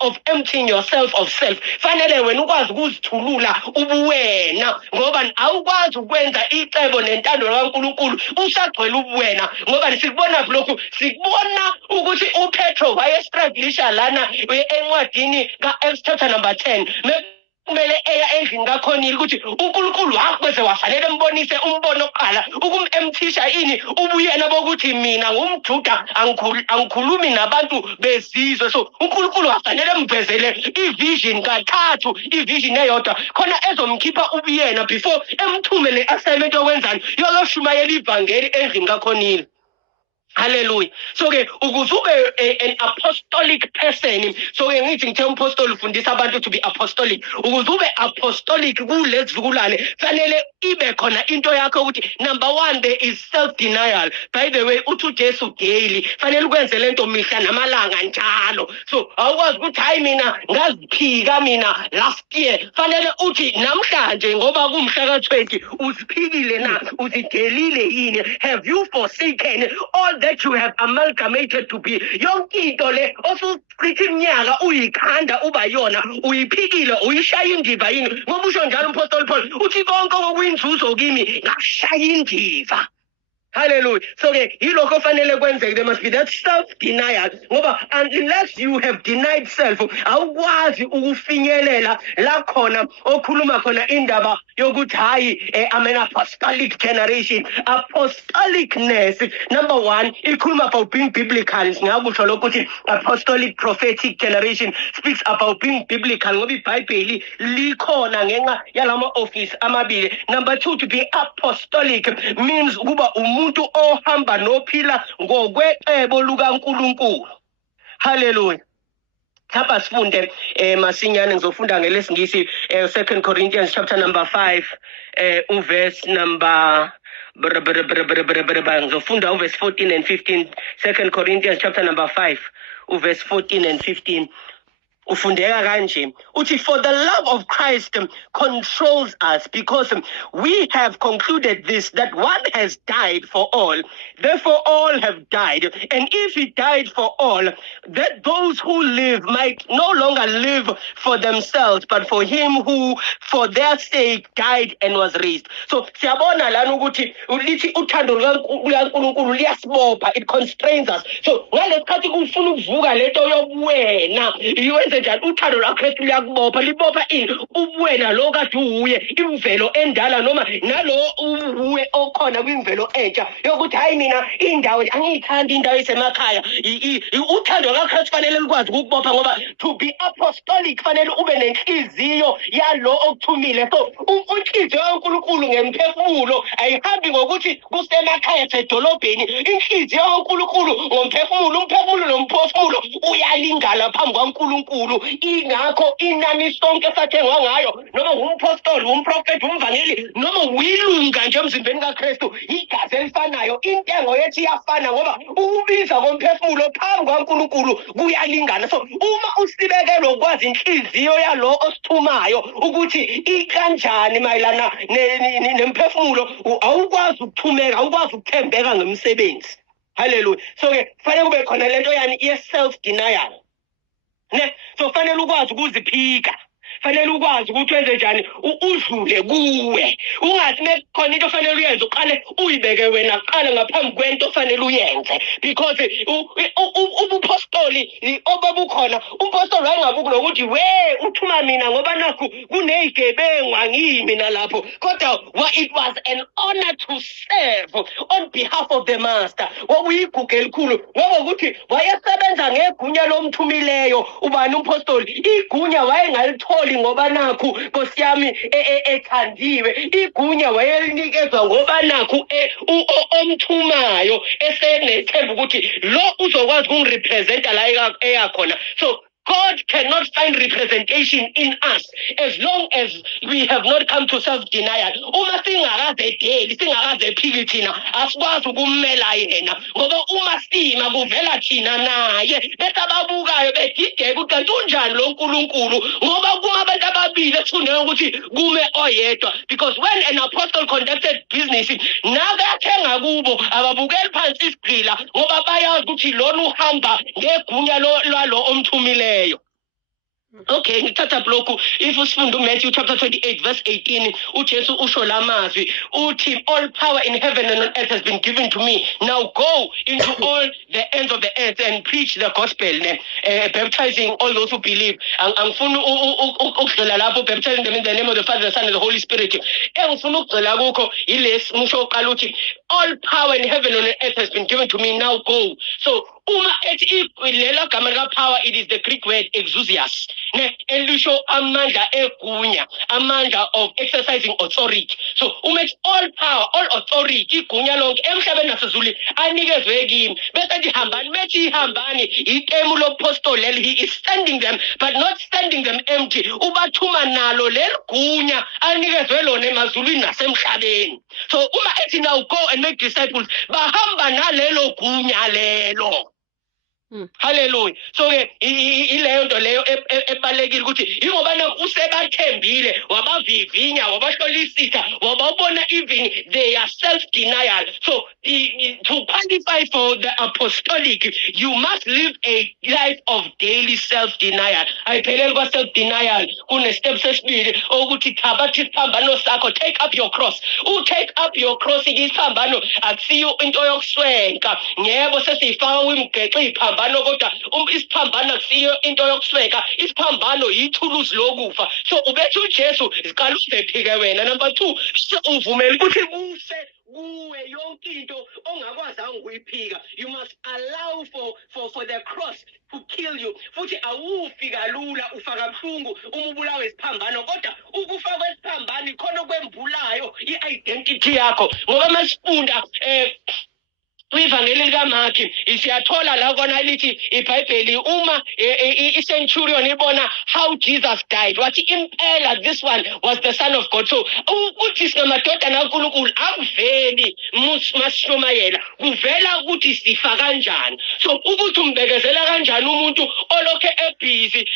of emptying yourself of self. Fanele wena ukwazi ukuzithulula ubuwena ngoba awukwazi ukwenza icebo nentando kaNkuluNkulu usagcwele ubuwena ngoba sikubona lokho, sikubona ukuthi uPetro wayestruglisha lana encwadini kaActs chapter number 10 kumele eya endlini kaKhonile ukuthi uNkulunkulu wakubese wafanele embonise umbono oqala ukumemthisha ini ubuyena bokuthi mina ngumJuda angikhulumi nabantu bezizwe. So uNkulunkulu wafanele emvezele ivision kathathu, ivision eyodwa khona ezomkhipha ubuyena before emthume le assignment yokwenzani yokoshumayela ivangeli endlini kaKhonile. Hallelujah. So ke ukuze ube an apostolic person, so ke ngithi ngithe umpostoli ufundisa abantu to be apostolic. Ukuze ube apostolic kulezizukulwane fanele ibe khona into yakho ukuthi number 1 there is self denial. By the way, uthi uJesu daily fanele ukwenze lento mihla namalanga njalo. So awukwazi ukuthi hayi mina ngaziphika mina last year. Fanele uthi namhlanje ngoba kumhla ka20 uziphikile na, uzidelile yini? Have you forsaken all that you have amalgamated to be? Yonke into le osuchithi iminyaka uyikhanda uba yona uyiphikile uyishaya indiva yini? Ngoba usho njalo umpostoli Paul uthi konke okuyinzuzo kimi ngashaya indiva. Hallelujah. So yilokho fanele kwenzeke. There must be that self-denial. Ngoba unless you have denied self, awukwazi ukufinyelela la khona okhuluma khona indaba yokuthi hayi I'm an apostolic generation. Apostolicness, number 1, ikhuluma about being biblical. Singakusho lokho ukuthi apostolic prophetic generation speaks about being biblical. Ngoba iBhayibheli likhona ngenxa yalama office amabili. Number 2, to be apostolic means ukuba umuntu ohamba nophila ngokwecebo lukaNkulunkulu. Hallelujah. Kapha sifunde masinyane ngizofunda ngelesingisi 2 Corinthians chapter number 5 uverse number ngizofunda uverse 14 and 15. 2 Corinthians chapter number 5 uverse 14 and 15. Ufundeka kanje uthi for the love of Christ controls us, because we have concluded this, that one has died for all, therefore all have died. And if he died for all, that those who live might no longer live for themselves, but for him who for their sake died and was raised. So siyabona lana ukuthi ulithi uthando lukaNkulunkulu liyasibopha, it constrains us. So ngalesikhathi ufuna ukuvuka lento yobuwena iwenze njalo, uthando lwaKristu liyakubopha, libopha ini? Ubuwena lo kade uwuye, imvelo endala noma nalo uwuye okhona kwimvelo entsha yokuthi hayi mina indawo angiyithandi indawo esemakhaya. Uthando lwaKristu fanele likwazi ukubopha, ngoba to be apostolic fanele ube nenhliziyo yalo okuthumile. So inhliziyo kaNkulunkulu ngemphefumulo ayihambi ngokuthi kusemakhaya esedolobheni. Inhliziyo kaNkulunkulu ngomphefumulo, umphefumulo nomphefumulo uyalingana phambi kwaNkulunkulu. Ingakho inani sonke sathengwa ngayo, noma umpostoli, umprofeti, umvangeli, noma uyilunga nje emzimbeni kaKristu, igazi elifanayo, intengo yethu iyafana, ngoba ukubiza komphefumulo phambi kwaNkulunkulu kuyalingana. So uma usibekelwe ukwazi inhliziyo yalo osithumayo ukuthi ikanjani mayelana nemphefumulo, awukwazi ukuthumeka, awukwazi ukuthembeka ngemsebenzi. Hallelujah. So fanele kube khona lento yani ye-self denial. So fanele ukwazi ukuziphika, fanele ukwazi ukuthi wenze njani udlule kuwe. Ungathi mekukhona into fanele uyenze uqale uyibeke wena qala ngaphambi kwento fanele uyenze, because ubupostoli obabukhona, umpostoli wayengabuku nokuthi we uthuma mina ngoba nakho kunezigebengu ngimi nalapho, kodwa it was an honor to serve on behalf of the master. Wakuyigugu elikhulu ngoba ukuthi wayesebenza ngegunya lomthumileyo. Ubani umpostoli? Igunya wayengalithola ngoba nakho Nkosi yami ethandiwe. Igunya wayelinikezwa ngoba nakho omthumayo esenethemba ukuthi lo uzokwazi ukungirepresenta la eyakhona. So God cannot find representation in us as long as we have not come to self-denial. Uma singakaze daily, singakaze phiki thina, asikwazi ukummela yena. Ngoba uma sima kuvela thina naye, bese ababukayo bedideka ukuthi kanti unjani lo nkulunkulu, ngoba kuma abantu ababili ekufuneka ukuthi kume oyedwa. Because when an apostle conducted business, nakathenga kubo ababukeli phansi isigqila, ngoba bayazi ukuthi lona uhamba ngegunya lwalo omthumileyo. Okay, ngithatha bloku. If usifunda Matthew chapter 28 verse 18, uJesu usho lamazwi uthi all power in heaven and on earth has been given to me. Now go into all the ends of the earth and preach the gospel, baptizing all those who believe. Angifuna ukugxila lapho, baptizing them in the name of the Father, the Son and the Holy Spirit. Engifuna ukugxila kukho ilesi musho uqala uthi all power in heaven and on earth has been given to me. Now go. So uma ethi lela gama lika power, it is the Greek word exousias. elisho amandla egunya, amandla of exercising authority. So all power, all authority, igunya lonke emhlabeni nasezulwini anikezwe kimi. Bese ihambani, methi ihambani, itemu lopostoli leli, he is sending them but not sending them empty. Ubathuma nalo leligunya anikezwe lona emazulwini nasemhlabeni. So uma ethi now go and make disciples, bahamba nalelo gunya lelo. Hallelujah. So ileyo nto leyo ebalekile ukuthi ingobana usebathembile, wabavivinya, wabahlolisisa, wababona even their self-denial. So to qualify for the apostolic, you must live a life of daily self-denial. Ayipheleli kwa self-denial kune steps esibili ukuthi thabatha isiphambano sakho, take up your cross. Take up your cross isiphambano akusiyo into yokuswenka. Yebo sesifaka kwimgexe iphambano kodwa isiphambano akusiyo into yokusweka, isiphambano yithuluzi lokufa. So ubethu uJesu ziqala uzephike wena. Number 2, uvumela ukuthi kuse kuwe yonke into ongakwazanga ukuyiphika. You must allow for the cross to kill you. Futhi awufika lula, ufaka buhlungu uma ubulawe isiphambano, kodwa ukufa kwesiphambano ikhona kwembulayo i-identity yakho. Ngoba masifunda kwivangeli likaMark siyathola la kona lithi iBhayibheli uma i-centurion ibona how Jesus died, wathi impela this one was the Son of God. So ukuthi singamadodana kaNkulunkulu akuveli masishumayela, kuvela ukuthi sifa kanjani. So ukuthi umbekezela kanjani umuntu olokhe ebhizi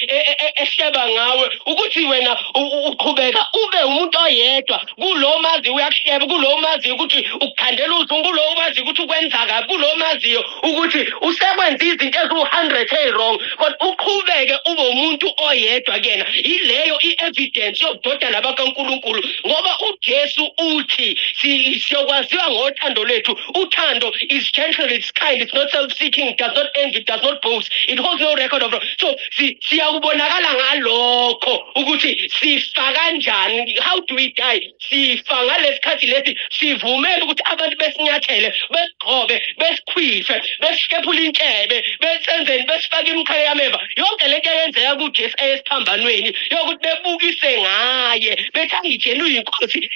ehleba ngawe, ukuthi wena uqhubeka ube umuntu oyedwa kulo mazi uyakuhleba, kulo mazi ukuthi ukukhandela uzungu, kulo mazi ukuthi ukwenza kulo maziyo ukuthi usekwenza izinto ezu-100 wrong, kodwa uqhubeke ube umuntu oyedwa kena. Ileyo i-evidence yobudodana bakaNkulunkulu, ngoba uJesu uthi siyokwaziwa ngothando lwethu. Uthando is gentle, it's kind, it's not self-seeking, it does not envy, it does not boast, it holds no record of wrong. So siyakubonakala ngalokho ukuthi sifa kanjani. How do we die? Sifa ngalesikhathi lesi sivumele ukuthi abantu besinyathele, besigqobe, besikhwise, besikephula intshebe, besenzeni, besifake imikhayo yameva. Yonke lento eyenzeka kuJesu esiphambanweni yokuthi bebukise ngaye, bethi angitshela uyinkosi,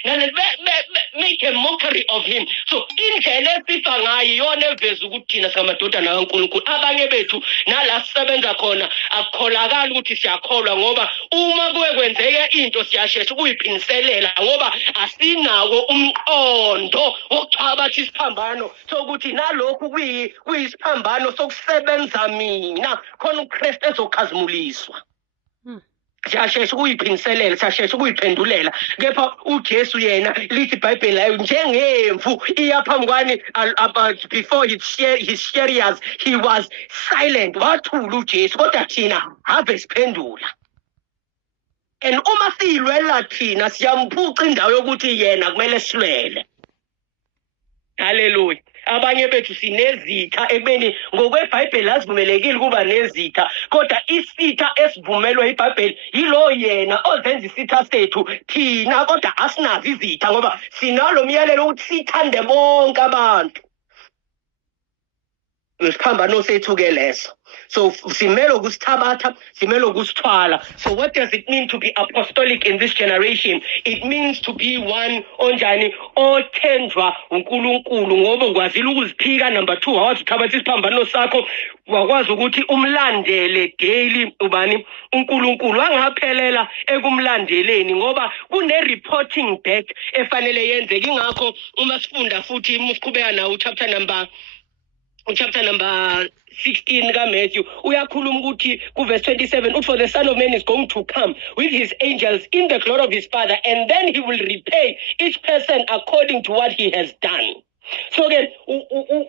make a mockery of him. So indlela esifa ngayo yona eveza ukuthi thina singamadodana kaNkulunkulu. Abanye bethu nala sisebenza khona akukholakala ukuthi siyakholwa, ngoba uma kuwe kwenzeke into siyashesha ukuyiphiniselela ngoba asinawo umqondo wokuchabatha isiphambano sokuthi nalokhu kuyisiphambano sokusebenza mina khona uKristu ezokhazimuliswa. Siyashesha ukuyiphiniselela, siyashesha ukuyiphendulela. Kepha uJesu yena lithi iBhayibheli layo njengemvu iyaphambi kwani, before his chariots he was silent, wathula uJesu, kodwa thina ave siphendula. And uma siyilwela thina siyambhuca indawo yokuthi yena kumele silwele. Hallelujah. Abanye bethu sinezitha ekubeni ngokweBhayibheli asivumelekile kuba nezitha, kodwa isitha esivumelwe iBhayibheli yilo yena ozenza isitha sethu thina, kodwa asinazi izitha ngoba sinalo myalelo ukuthi sithande bonke abantu. Isiphambano sethu ke leso. So simele ukusithabatha, simele ukusithwala. So what does it mean to be apostolic in this generation? It means to be one onjani othendwa uNkulunkulu, ngoba ukwazile ukuziphika. Number 2, wawazi uthabatha isiphambano sakho, wakwazi ukuthi umlandele daily ubani uNkulunkulu, angaphelela ekumlandeleni ngoba kune reporting back efanele yenzeke. Ingakho uma sifunda futhi musiqhubeka nawo chapter number 16 kaMatthew uyakhuluma ukuthi kuverse 27 for the Son of Man is going to come with his angels in the glory of his Father, and then he will repay each person according to what he has done. So again,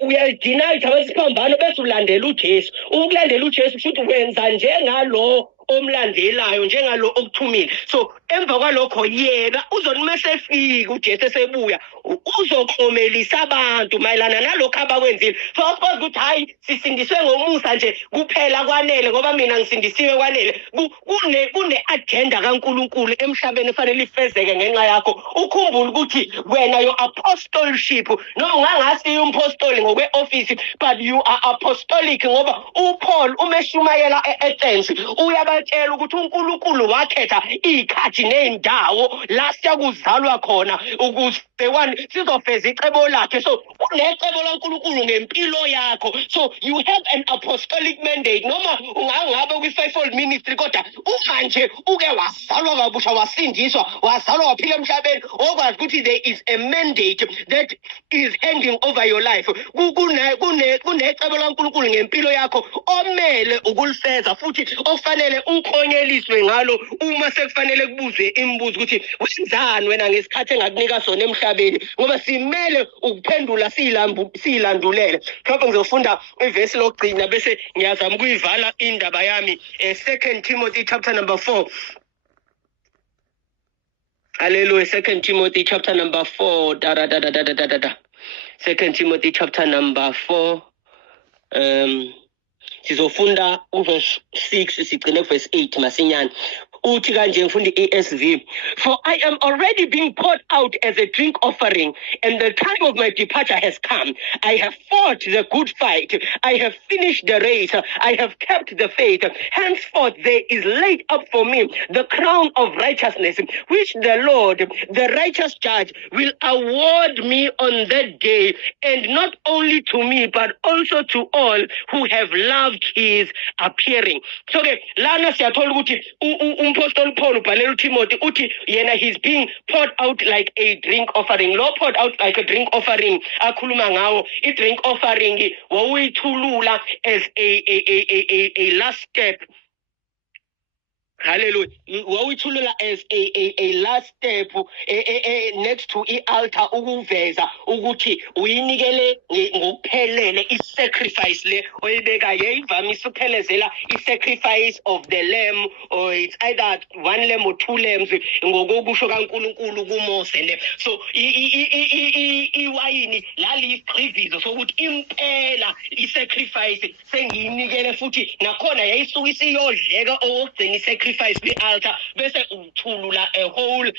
uyadeny isiphambano bese ulandela uJesu. Ukulandela uJesu futhi wenza njengalo omlandelayo, njengalo okuthumile. So emva kwalokho yena uzonimase efika uJesu esebuya uzokhomelisa abantu mayelana nalokho abakwenzile. So suppose ukuthi hayi sisindiswe ngomusa nje kuphela kwanele ngoba mina ngisindisiwe kwanele. Kune agenda kaNkulunkulu emhlabeni efanele ifezeke ngenxa yakho. Ukhumbule ukuthi wena your apostleship noma ungangasi umpostoli ngokwe-office, but you are apostolic ngoba uPaul umeshumayela eAthens uyaba ngibatshela ukuthi uNkulunkulu wakhetha ikhathi nendawo la siyakuzalwa khona ukuze sizofeza icebo lakhe. So kunecebo laNkulunkulu ngempilo yakho. So you have an apostolic mandate. Noma ungangabe kwi-fivefold ministry kodwa uma nje uke wazalwa kabusha wasindiswa wazalwa waphila emhlabeni okwazi ukuthi there is a mandate that is hanging over your life. Kunecebo laNkulunkulu ngempilo yakho omele ukulifeza futhi ofanele ukhonyeliswe ngalo uma sekufanele kubuzwe imibuzo ukuthi wenzani wena ngesikhathi engakunika sona emhlabeni, ngoba simele ukuphendula siyilandulele. Mhlawumbe ngizofunda ivesi lokugcina bese ngiyazama ukuyivala indaba yami. 2 Timothy chapter number 4. Hallelujah. 2 Timothy chapter number 4. 2 Timothy chapter number 4. Sizofunda uverse 6 sigcine verse 8 masinyane. Uthi kanje ngifunda ESV. For I am already being poured out as a drink offering, and the time of my departure has come. I have fought the good fight. I have finished the race. I have kept the faith. Henceforth there is laid up for me the crown of righteousness, which the Lord, the righteous judge, will award me on that day, and not only to me, but also to all who have loved his appearing. So lana siyathola ukuthi Apostle Paul ubhalela uTimothy uthi yena he's being poured out like a drink offering. Lo poured out like a drink offering akhuluma ngawo, I drink offering wawuyithulula as a last step. Hallelujah. Wawithulula as a last step next to i-altar ukuveza ukuthi uyinikele ngokuphelele i-sacrifice le oyibeka yeyivamisa ukuphelezela i-sacrifice of the lamb, or it's either 1 lamb or 2 lambs ngokokusho kaNkulunkulu kuMose le. So iwayini laliyiqhivizo sokuthi impela i-sacrifice sengiyinikele futhi nakhona yayisuka isiyodleka okugcina sacrifice kwi-altar bese uthulula a whole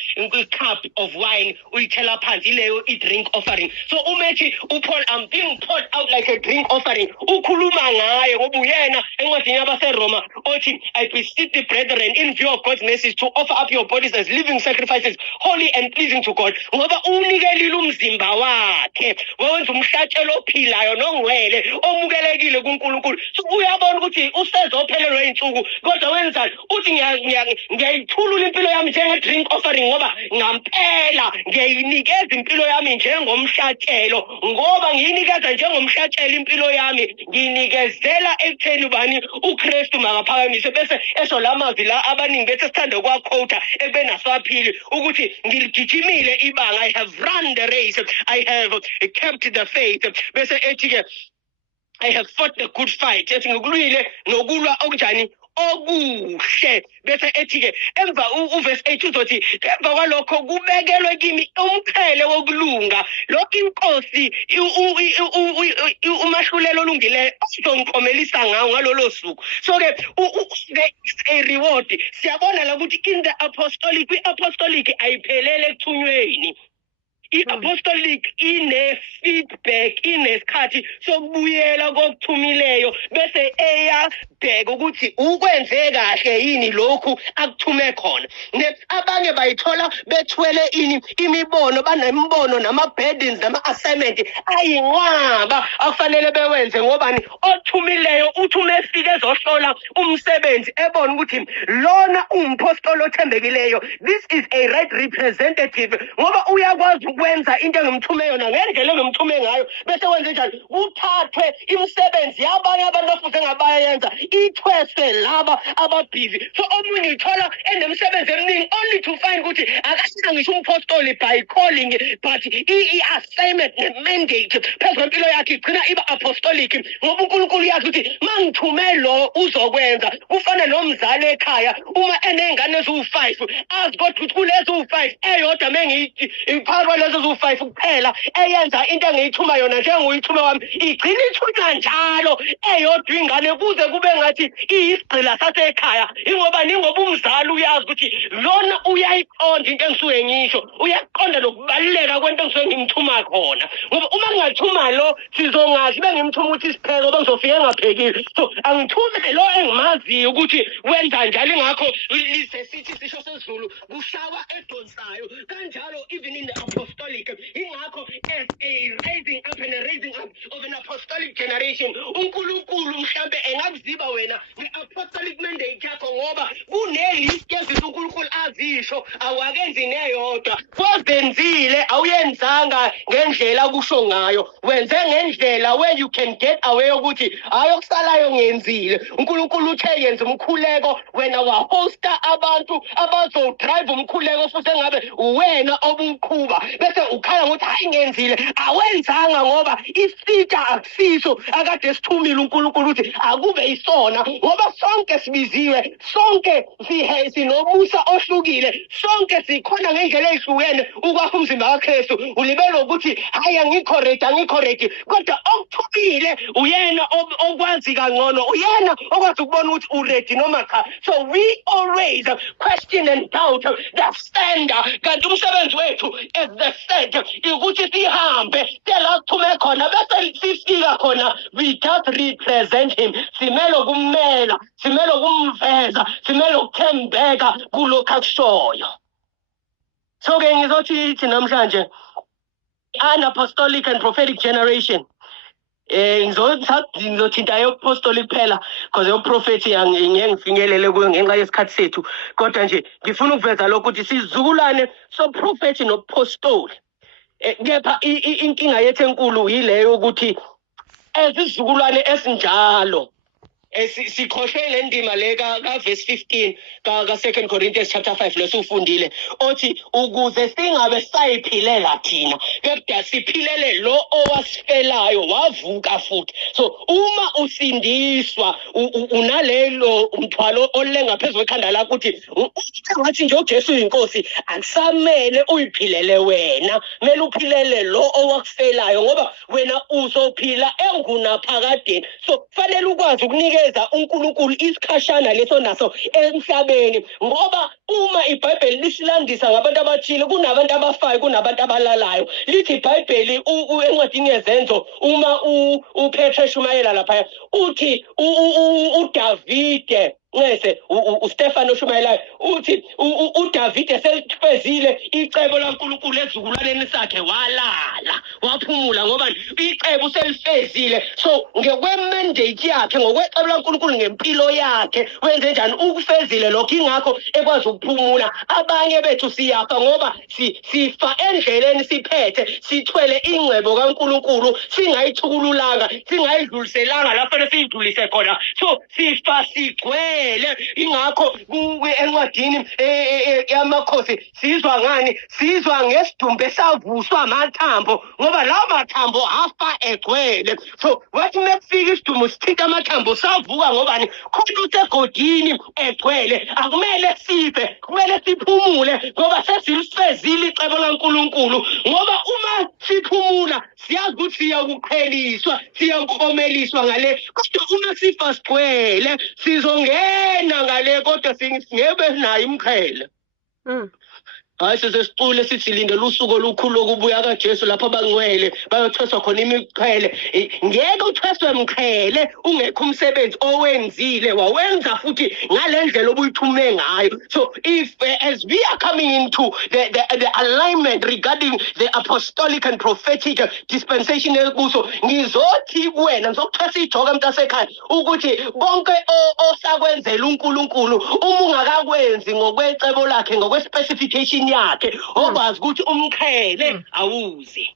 cup of wine uyithela phansi leyo i-drink offering. So umethi uPaul, I'm being poured out like a drink offering, ukhuluma ngaye ngoba uyena encwadini yabaseRoma othi I beseech the brethren in view of God's message to offer up your bodies as living sacrifices, holy and pleasing to God. Ngoba unikelile umzimba wakhe wenza umhlatshelo ophilayo nongcwele omukelekile kuNkulunkulu. So uyabona ukuthi usezophelelwa insuku kodwa wenzani uthi ngiyayithulula impilo yami njenge-drink offering ngoba ngampela ngiyayinikeza impilo yami njengomhlatshelo. Ngoba ngiyinikeza njengomhlatshelo impilo yami ngiyinikezela ekutheni ubani uKristu makaphakamise. Bese esho lamazwi la abaningi bethu sithanda ukuwaquota ebenaswaphili ukuthi ngiligijimile ibanga, I have run the race, I have kept the faith. Bese ethi-ke I have fought the good fight, ethi ngikulwile nokulwa okunjani okuhle. Bese ethi-ke emva uverse 8 uzothi emva kwalokho kubekelwe kimi umqhele wokulunga lo inkosi umahlulelo olungileyo uzongikomelisa ngawo ngalolo suku. So-ke there is a reward. Siyabona la ukuthi in the apostolic, kwi-apostolic ayiphelele ekuthunyweni. I-apostolic ine-feedback, inesikhathi sokubuyela kokuthumileyo bese eyabheka ukuthi ukwenze kahle yini lokhu akuthume khona. Abanye bayithola bethwele imibono, banembono nama-burdens nama-assignment ayinqwaba akufanele bewenze ngobani othumileyo uthi uma efike ezohlola umsebenzi ebona ukuthi lona umpostoli othembekileyo, this is a right representative, ngoba uyakwazi ukwenza into engimthume yona ngendlela engimthume ngayo bese wenze njani uthathwe imisebenzi yabanye abantu afuze ngabayenza ithweswe laba ababhizi. So omunye uthola enemsebenzi eminingi only to find ukuthi akasina ngisho umpostoli by calling, but i-assignment ne-mandate phezu kwempilo yakhe igcina iba apostolic ngoba uNkulunkulu yazi ukuthi mangithume lo uzokwenza. Kufana nomzali ekhaya uma enengane eziwu-5 azi kodwa ukuthi kulezo u-5 eyodwa mengithi iphakathi lezo zu-5 kuphela eyenza into engiyithuma yona njengokuyithuma wami igcina ithunywa njalo eyodwa ingane kuze kube ngathi iyisigcila sasekhaya. Ingoba umzali uyazi ukuthi lona uyayiqonda into engisuke ngisho, uyaqonda nokubaluleka kwento engisuke ngimthuma khona. Ngoba uma ngingathuma lo sizongazi bengimthuma ukuthi isipheko bengizofika engaphekile. So angithume lo engimaziyo ukuthi wenza njalo ingakho sithi sisho sesiZulu kushawa edonsayo. Kanjalo even in the apostolic ingakho as a raising up and a raising up of an apostolic generation uNkulunkulu mhlambe engakuziba wena ngeapostolic mandate yakho ngoba kunelist yazisa uNkulunkulu azisho awakenzi neyodwa kwazenzile awuyenzanga ngendlela kusho ngayo wenze ngendlela where you can get away ukuthi ayokusalayo ngenzile uNkulunkulu uthe yenza umkhuleko wena wahosta abantu abazodrive umkhuleko futhi engabe wena obuqhuba bese ukhala ngokuthi hayi ngenzile awenzanga ngoba isitsha akusiso akade sithumile uNkulunkulu ukuthi akube isona ngoba sonke sibiziwe sonke sinomusa ohlukile sonke sikhona ngendlela ezihlukene ukwakha umzimba kaKristu ulibelo ukuthi hayi angicorrect kodwa okuthubile uyena okwazi kangcono uyena okwazi ukubona ukuthi uready noma cha. So we always question and doubt the standard kanti umsebenzi wethu as the said ukuthi sihambe tela thume khona bese sifika khona we just represent him simele ukumela simele ukumveza simele ukuthembeka kulokho akushoyo. So ke ngizothi namhlanje an apostolic and prophetic generation ngizothinta apostolic phela because prophecy angeke ngifinyelele kuyo ngenxa yesikhathi sethu kodwa nje ngifuna ukuveza lokho ukuthi sizukulwane so prophet no apostoli kepha inkinga yethu enkulu yileyo ukuthi esizukulwane esinjalo sikhohle le ndima le ka verse 15 ka 2 Corinthians chapter 5 lesufundile othi ukuze singabe sayiphilela thina kodwa siphilele lo owasifelayo wavuka futhi. So uma usindiswa unalelo umthwalo olenga phezulu ekhanda lakho ukuthi ngathi nje uJesu inkosi akusamele uyiphilele wena mele uphilele lo owakufelayo ngoba wena uzophila engunaphakade. So kufanele ukwazi ukunikeza uNkulunkulu isikhashana leso naso emhlabeni ngoba uma iBhayibheli lisilandisa ngabantu abathile kunabantu abafayo kunabantu abalalayo lithi iBhayibheli encwadini yezenzo uma uPetrus umayela lapha uthi uDavide ngese uStefano Shumayelayo uthi uDavide selifezile icebo laNkulunkulu ezukulwaneni sakhe walala waphumula ngoba icebo selifezile. So ngekwemandate yakhe ngokwecebo laNkulunkulu ngempilo yakhe wenze njani ukufezile lokho ingakho ekwazi ukuphumula. Abanye bethu siyafa ngoba sifa endleleni siphethe sithwele ingcebo kaNkulunkulu singayithukululanga singayidluliselanga lapho siyidlulise khona. So sifa sigcwele ingakho encwadini yamakhosi sizwa ngani sizwa ngesidumbu esavuswa amathambo ngoba lawo mathambo afa egcwele. So wathi mekufika isidumbu sithinta amathambo savuka ngobani khona usegodini egcwele akumele sife kumele siphumule ngoba sesilifezile icebo laNkulunkulu ngoba uma siphumula siyazi ukuthi siyakuqheliswa siyakhomeliswa ngale kodwa uma sifa sigcwele sizongena ngale kodwa singebe nayo imqhele. Hayi sesicule sithi lindele usuku olukhulu lokubuya kaJesu lapho abangcwele bayothweswa khona imiqhele. Ngeke uthweswe emqhele ungekho umsebenzi owenzile wawenza futhi ngalendlela obuyithume ngayo. So if as we are coming into the alignment regarding the apostolic and prophetic dispensation ebuso ngizothi kuwena ngizokuthwesa ijoka mntasekhaya ukuthi konke osakwenzela uNkulunkulu uma ungakakwenzi ngokwecebo lakhe ngokwe-specification yakhe okwazi ukuthi umqhele awuzi.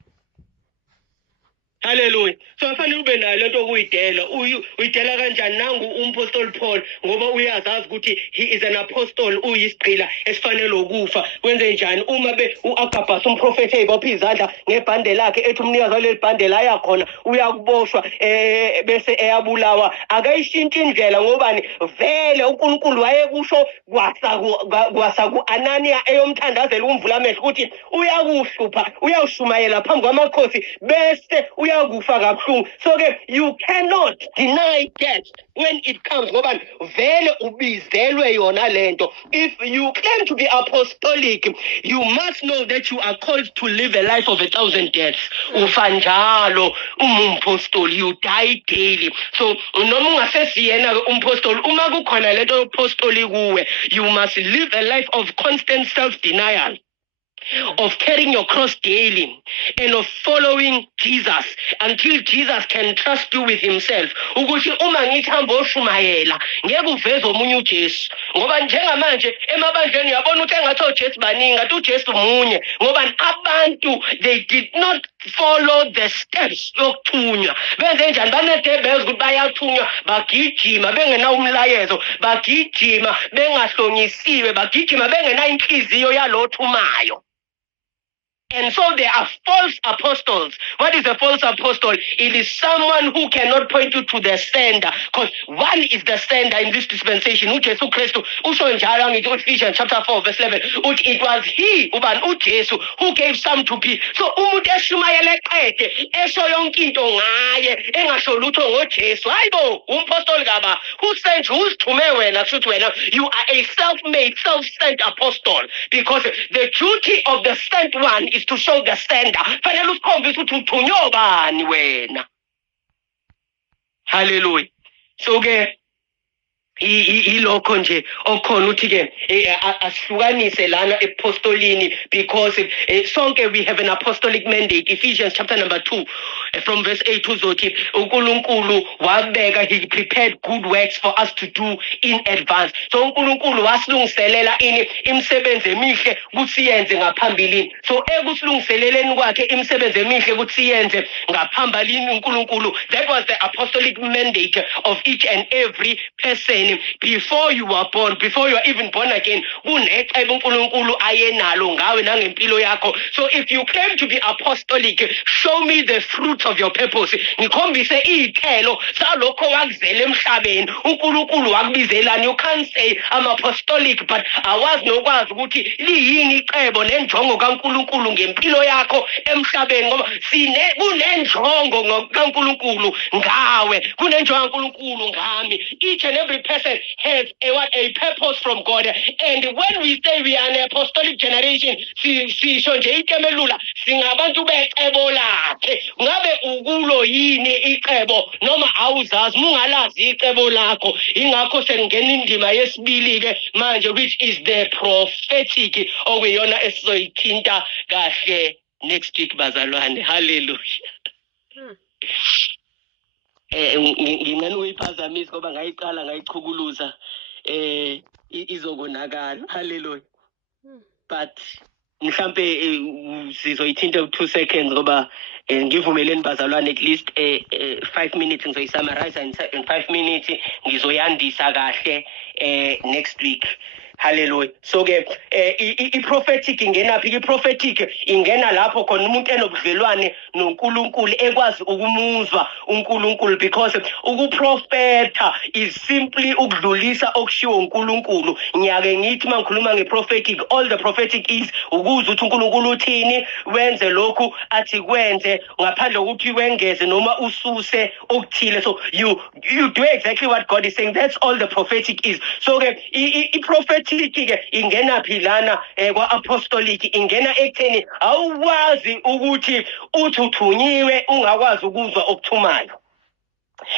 Hallelujah. So afanele ube nayo lento okuyidela uyidela kanjani nangu umpostoli Paul ngoba uyazazi ukuthi he is an apostle uyisigqila esifanele ukufa. Wenze njani uma uAgabus umprofeti ebopha izandla ngebhande lakhe ethi umnikazi waleli bhande la yakhona uyakuboshwa bese eyabulawa akayishintsha indlela ngobani vele uNkulunkulu wayekusho kwasa kuAnania eyomthandazela umvula amehlo ukuthi uyakuhlupha uyawushumayela phambi kwamakhosi bese uyakufa kabuhlungu. So ke you cannot deny death when it comes, ngoba vele ubizelwe yona lento. If you claim to be apostolic, you must know that you are called to live a life of 1,000 deaths. Ufa njalo umpostoli, you die daily. So noma ungasesiyena umpostoli, uma kukhona lento yopostoli kuwe, you must live a life of constant self-denial, of carrying your cross daily, and of following Jesus until Jesus can trust you with himself. Ukuthi uma ngithamba oshumayela ngeke uveze omunye uJesu, ngoba njengamanje emabandleni yabona ukuthi engathi oJesu baningi, ngathi uJesu munye, ngoba abantu they did not follow the steps yokuthunywa. Benze njani? Banedebeza ukuthi bayathunywa, bagijima bengena umlayezo, bagijima bengahlonyisiwe, bagijima bengena inhliziyo yalothumayo. And so there are false apostles. What is a false apostle? It is someone who cannot point you to the sender, because one is the sender in this dispensation. uJesu Kristu usho njalo ngithi Ephesians chapter 4 verse 11 uthi it was he, ubani, uJesu, who gave some to be. So umuntu eshumayela eqede esho yonke into ngaye engasho lutho ngoJesu, hayibo umpostoli kaba, who sent you, usithume wena, kushuthi wena you are a self-made, self-sent apostle, because the duty of the sent one is to show the sender. Fanele usikhombise ukuthi uthunywe ubani wena. Hallelujah. So ke ilokho nje okhona uthi ke asihlukanise lana epostolini, because sonke we have an apostolic mandate. Ephesians chapter number 2 from verse 8 uzothi uNkulunkulu wabeka, he prepared good works for us to do in advance. So uNkulunkulu wasilungiselela imisebenzi emihle ukuthi yenze ngaphambilini. So ekusilungiseleleni kwakhe imisebenzi emihle ukuthi yenze ngaphambilini uNkulunkulu, that was the apostolic mandate of each and every person. Before you were born, before you are even born again, kunecebo uNkulunkulu ayenalo ngawe nangempilo yakho. So if you claim to be apostolic, show me the fruit of your purpose. Ngikhombise izithelo zalokho wakuzela emhlabeni. uNkulunkulu wakubizelani. You can't say I'm apostolic but awazi nokwazi ukuthi liyini icebo nenjongo kaNkulunkulu ngempilo yakho emhlabeni, ngoba kunenjongo kaNkulunkulu ngawe, kunenjongo kaNkulunkulu ngami. Each and every person has a purpose from God. And when we say we are an apostolic generation, sisho nje ikemelula singabantu becebo lakhe. Ngabe ukulo yini icebo noma awuzazi? Mungalazi icebo lakho, ingakho sengena indima yesibili ke manje, which is the prophetic, okuyona esizoyithinta kahle next week bazalwane. Hallelujah. Ngingena uyiphazamisa ngoba ngayiqala ngayichukuluza izokonakala. Hallelujah. But mhlambe sizoyithinta 2 seconds ngoba ngivumeleni bazalwane, at least 5 minutes ngizoyisummarize in 5 minutes, ngizoyandisa kahle next week. Hallelujah. So ke prophetic ingenaphi? Prophetic ingena lapho khona umuntu enobudlelwane noNkulunkulu, ekwazi ukumuzwa uNkulunkulu, because ukuprofeta is simply ukudlulisa okushiwo uNkulunkulu. Ngiyake ngithi mangikhuluma ngeprophetic, all the prophetic is ukuzwa ukuthi uNkulunkulu uthini, wenze lokhu athi kwenze, ngaphandle kokuthi wengeze noma ususe okuthile. So you do exactly what God is saying. That's all the prophetic is. So ke prophetic ingena philana kwa apostolic, ingena ekutheni awuwazi ukuthi uthunyiwe ungakwazi ukuzwa okuthumayo.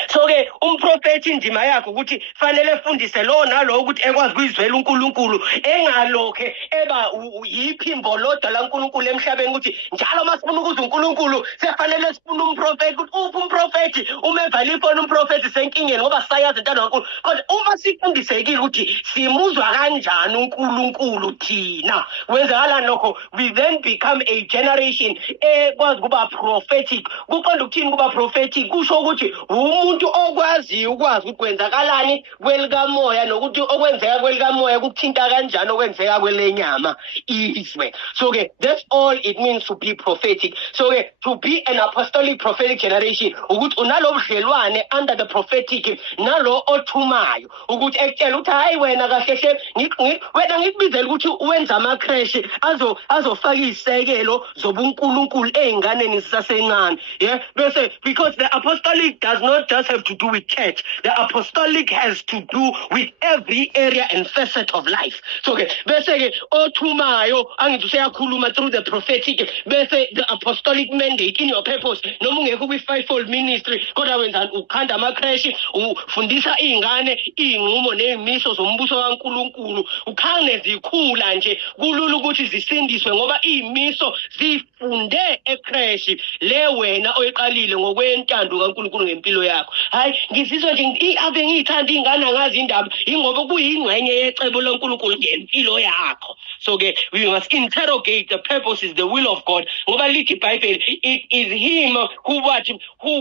So ke umprofeti indima yakhe ukuthi fanele efundise lo nalo ukuthi ekwazi ukuzwela uNkulunkulu, engalokhe eba yiphimbo lodwa laNkulunkulu emhlabeni, ukuthi njalo masifuna ukuzwa uNkulunkulu sefanele sifune umprofeti. Ukuthi uphi umprofeti? Uma evala ifoni umprofeti senkingeni ngoba sayazi intando kaNkulunkulu. Kodwa uma sifundisekile ukuthi simuzwa kanjani uNkulunkulu thina, wenzakala lokho, we then become a generation ekwazi kuba prophetic. Kuqonda ukuthini kuba prophetic? Kusho ukuthi umuntu okwazi ukuthi kwenzakalani kwelikamoya nokuthi okwenzeka kwelikamoya kuthinta kanjani okwenzeka kwelenyama izwe. So ke that's all it means to be prophetic. So ke to be an apostolic prophetic generation ukuthi unalobudlelwane under the prophetic nalo othumayo ukuthi ekutshela ukuthi hayi wena kahle wena ngikubizela ukuthi wenza ama crash azofaka izisekelo zobuNkulunkulu einganeni zisasencane. Yeah, bese because the apostolic does not just have to do with church. The apostolic has to do with every area and facet of life. So ke bese ke othumayo angithi useyakhuluma through the prophetic bese the apostolic mandate in your purpose noma ungekho kwi fivefold ministry kodwa wenzani ukhanda ama crash ufundisa izingane izinqumo nezimiso zombuso kaNkulunkulu ukhane zikhula nje kulula ukuthi zisindiswe ngoba izimiso zifunde ecrash le wena oyiqalile ngokwentando kaNkulunkulu ngempilo yakho. Hayi ngizizwa nje ave ngithanda izingane ngazi indaba ingoba kuyingxenye yecebo loNkulunkulu ngempilo yakho. So ke we must interrogate the purposes, the will of God. Ngoba lithi iBhayibheli it is him who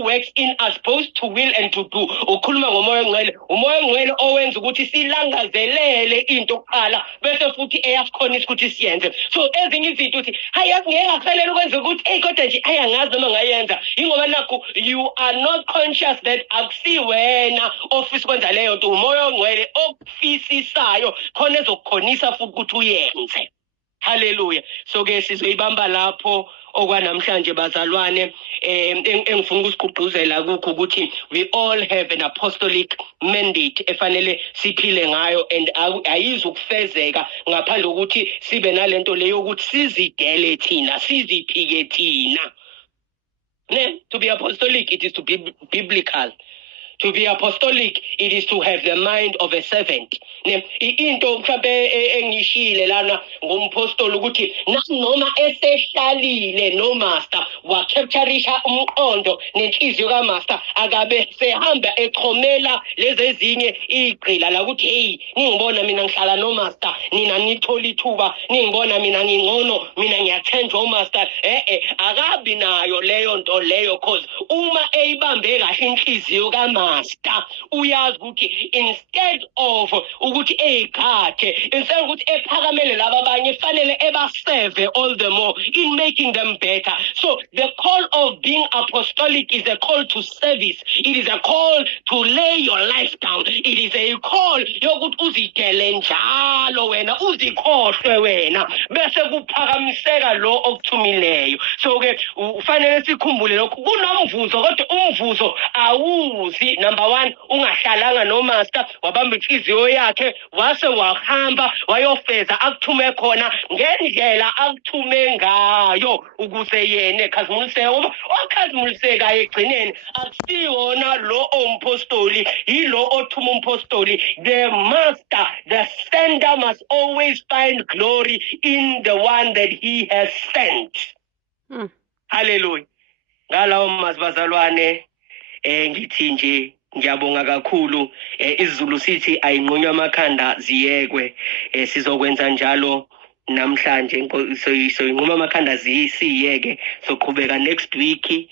works in us both to will and to do. Ukhuluma ngomoya ongcwele, umoya ongcwele owenza ukuthi silangazelele into oqala bese futhi eyasikhoniswa ukuthi siyenze. So ezinye izinto uthi hayi ngeke akufanele ukwenza ukuthi kodwa nje ayangazi noma ngayenza ingoba nakho you are not conscious that akusi wena ofisa kwenza leyo nto umoya ongcwele okufisisayo khona ezokukhonisa futhi ukuthi uyenze. Hallelujah. So ke sizoyibamba lapho okwanamhlanje bazalwane engifuna ukusigqugquzela kukho ukuthi we all have an apostolic mandate efanele siphile ngayo and ayizukufezeka ngaphandle ukuthi sibe nalento leyo ukuthi sizidele thina siziphike thina. To be apostolic it is to be biblical. To be apostolic, it is to have the mind of a servant. Into mhlambe engishile lana ngompostoli ukuthi noma esehlalile no master wa captureisha umqondo nenhliziyo kaMaster akabe sehamba echomela lezi ezinye igqila la ukuthi hey ngibona mina ngihlala no master nina nithola ithuba ngibona mina ngingcono mina ngiyathenjwa uMaster akabi nayo leyo nto leyo cause uma eyibambe kahle inhliziyo kaMaster uyazi ukuthi instead of ukuthi eyikhathe instead ukuthi ephakamele laba abanye fanele ebaseve all the more in making them better. So the call of being apostolic is a call to service. It is a call to lay your life down. It is a call yokuthi uzidele njalo wena uzikhohlwe wena bese kuphakamiseka lo okuthumileyo. So ke ufanele sikhumbule lokho kunomvuzo kodwa umvuzo awuzi. Number one, ungahlalanga no master wabamba inhliziyo yakhe wase wahamba wayofeza akuthume khona ngendlela akuthume ngayo ukuze yena ekhazimulise ngoba okhazimuliseka egcineni akusiwona lo ompostoli yilo othuma umpostoli. The master, the sender must always find glory in the one that he has sent. Hallelujah. Ngalawo mazibazalwane ngithi nje ngiyabonga kakhulu. Izulu sithi ayinqunywa amakhanda ziyekwe. Sizokwenza njalo namhlanje soyinquma amakhanda siyeke soqhubeka next week.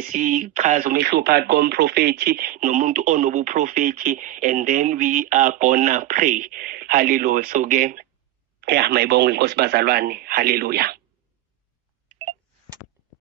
Sichaza umehluko phakathi komprofeti nomuntu onobuprofeti and then we are gonna pray. Hallelujah. So ke mayibonge inkosi bazalwane. Hallelujah.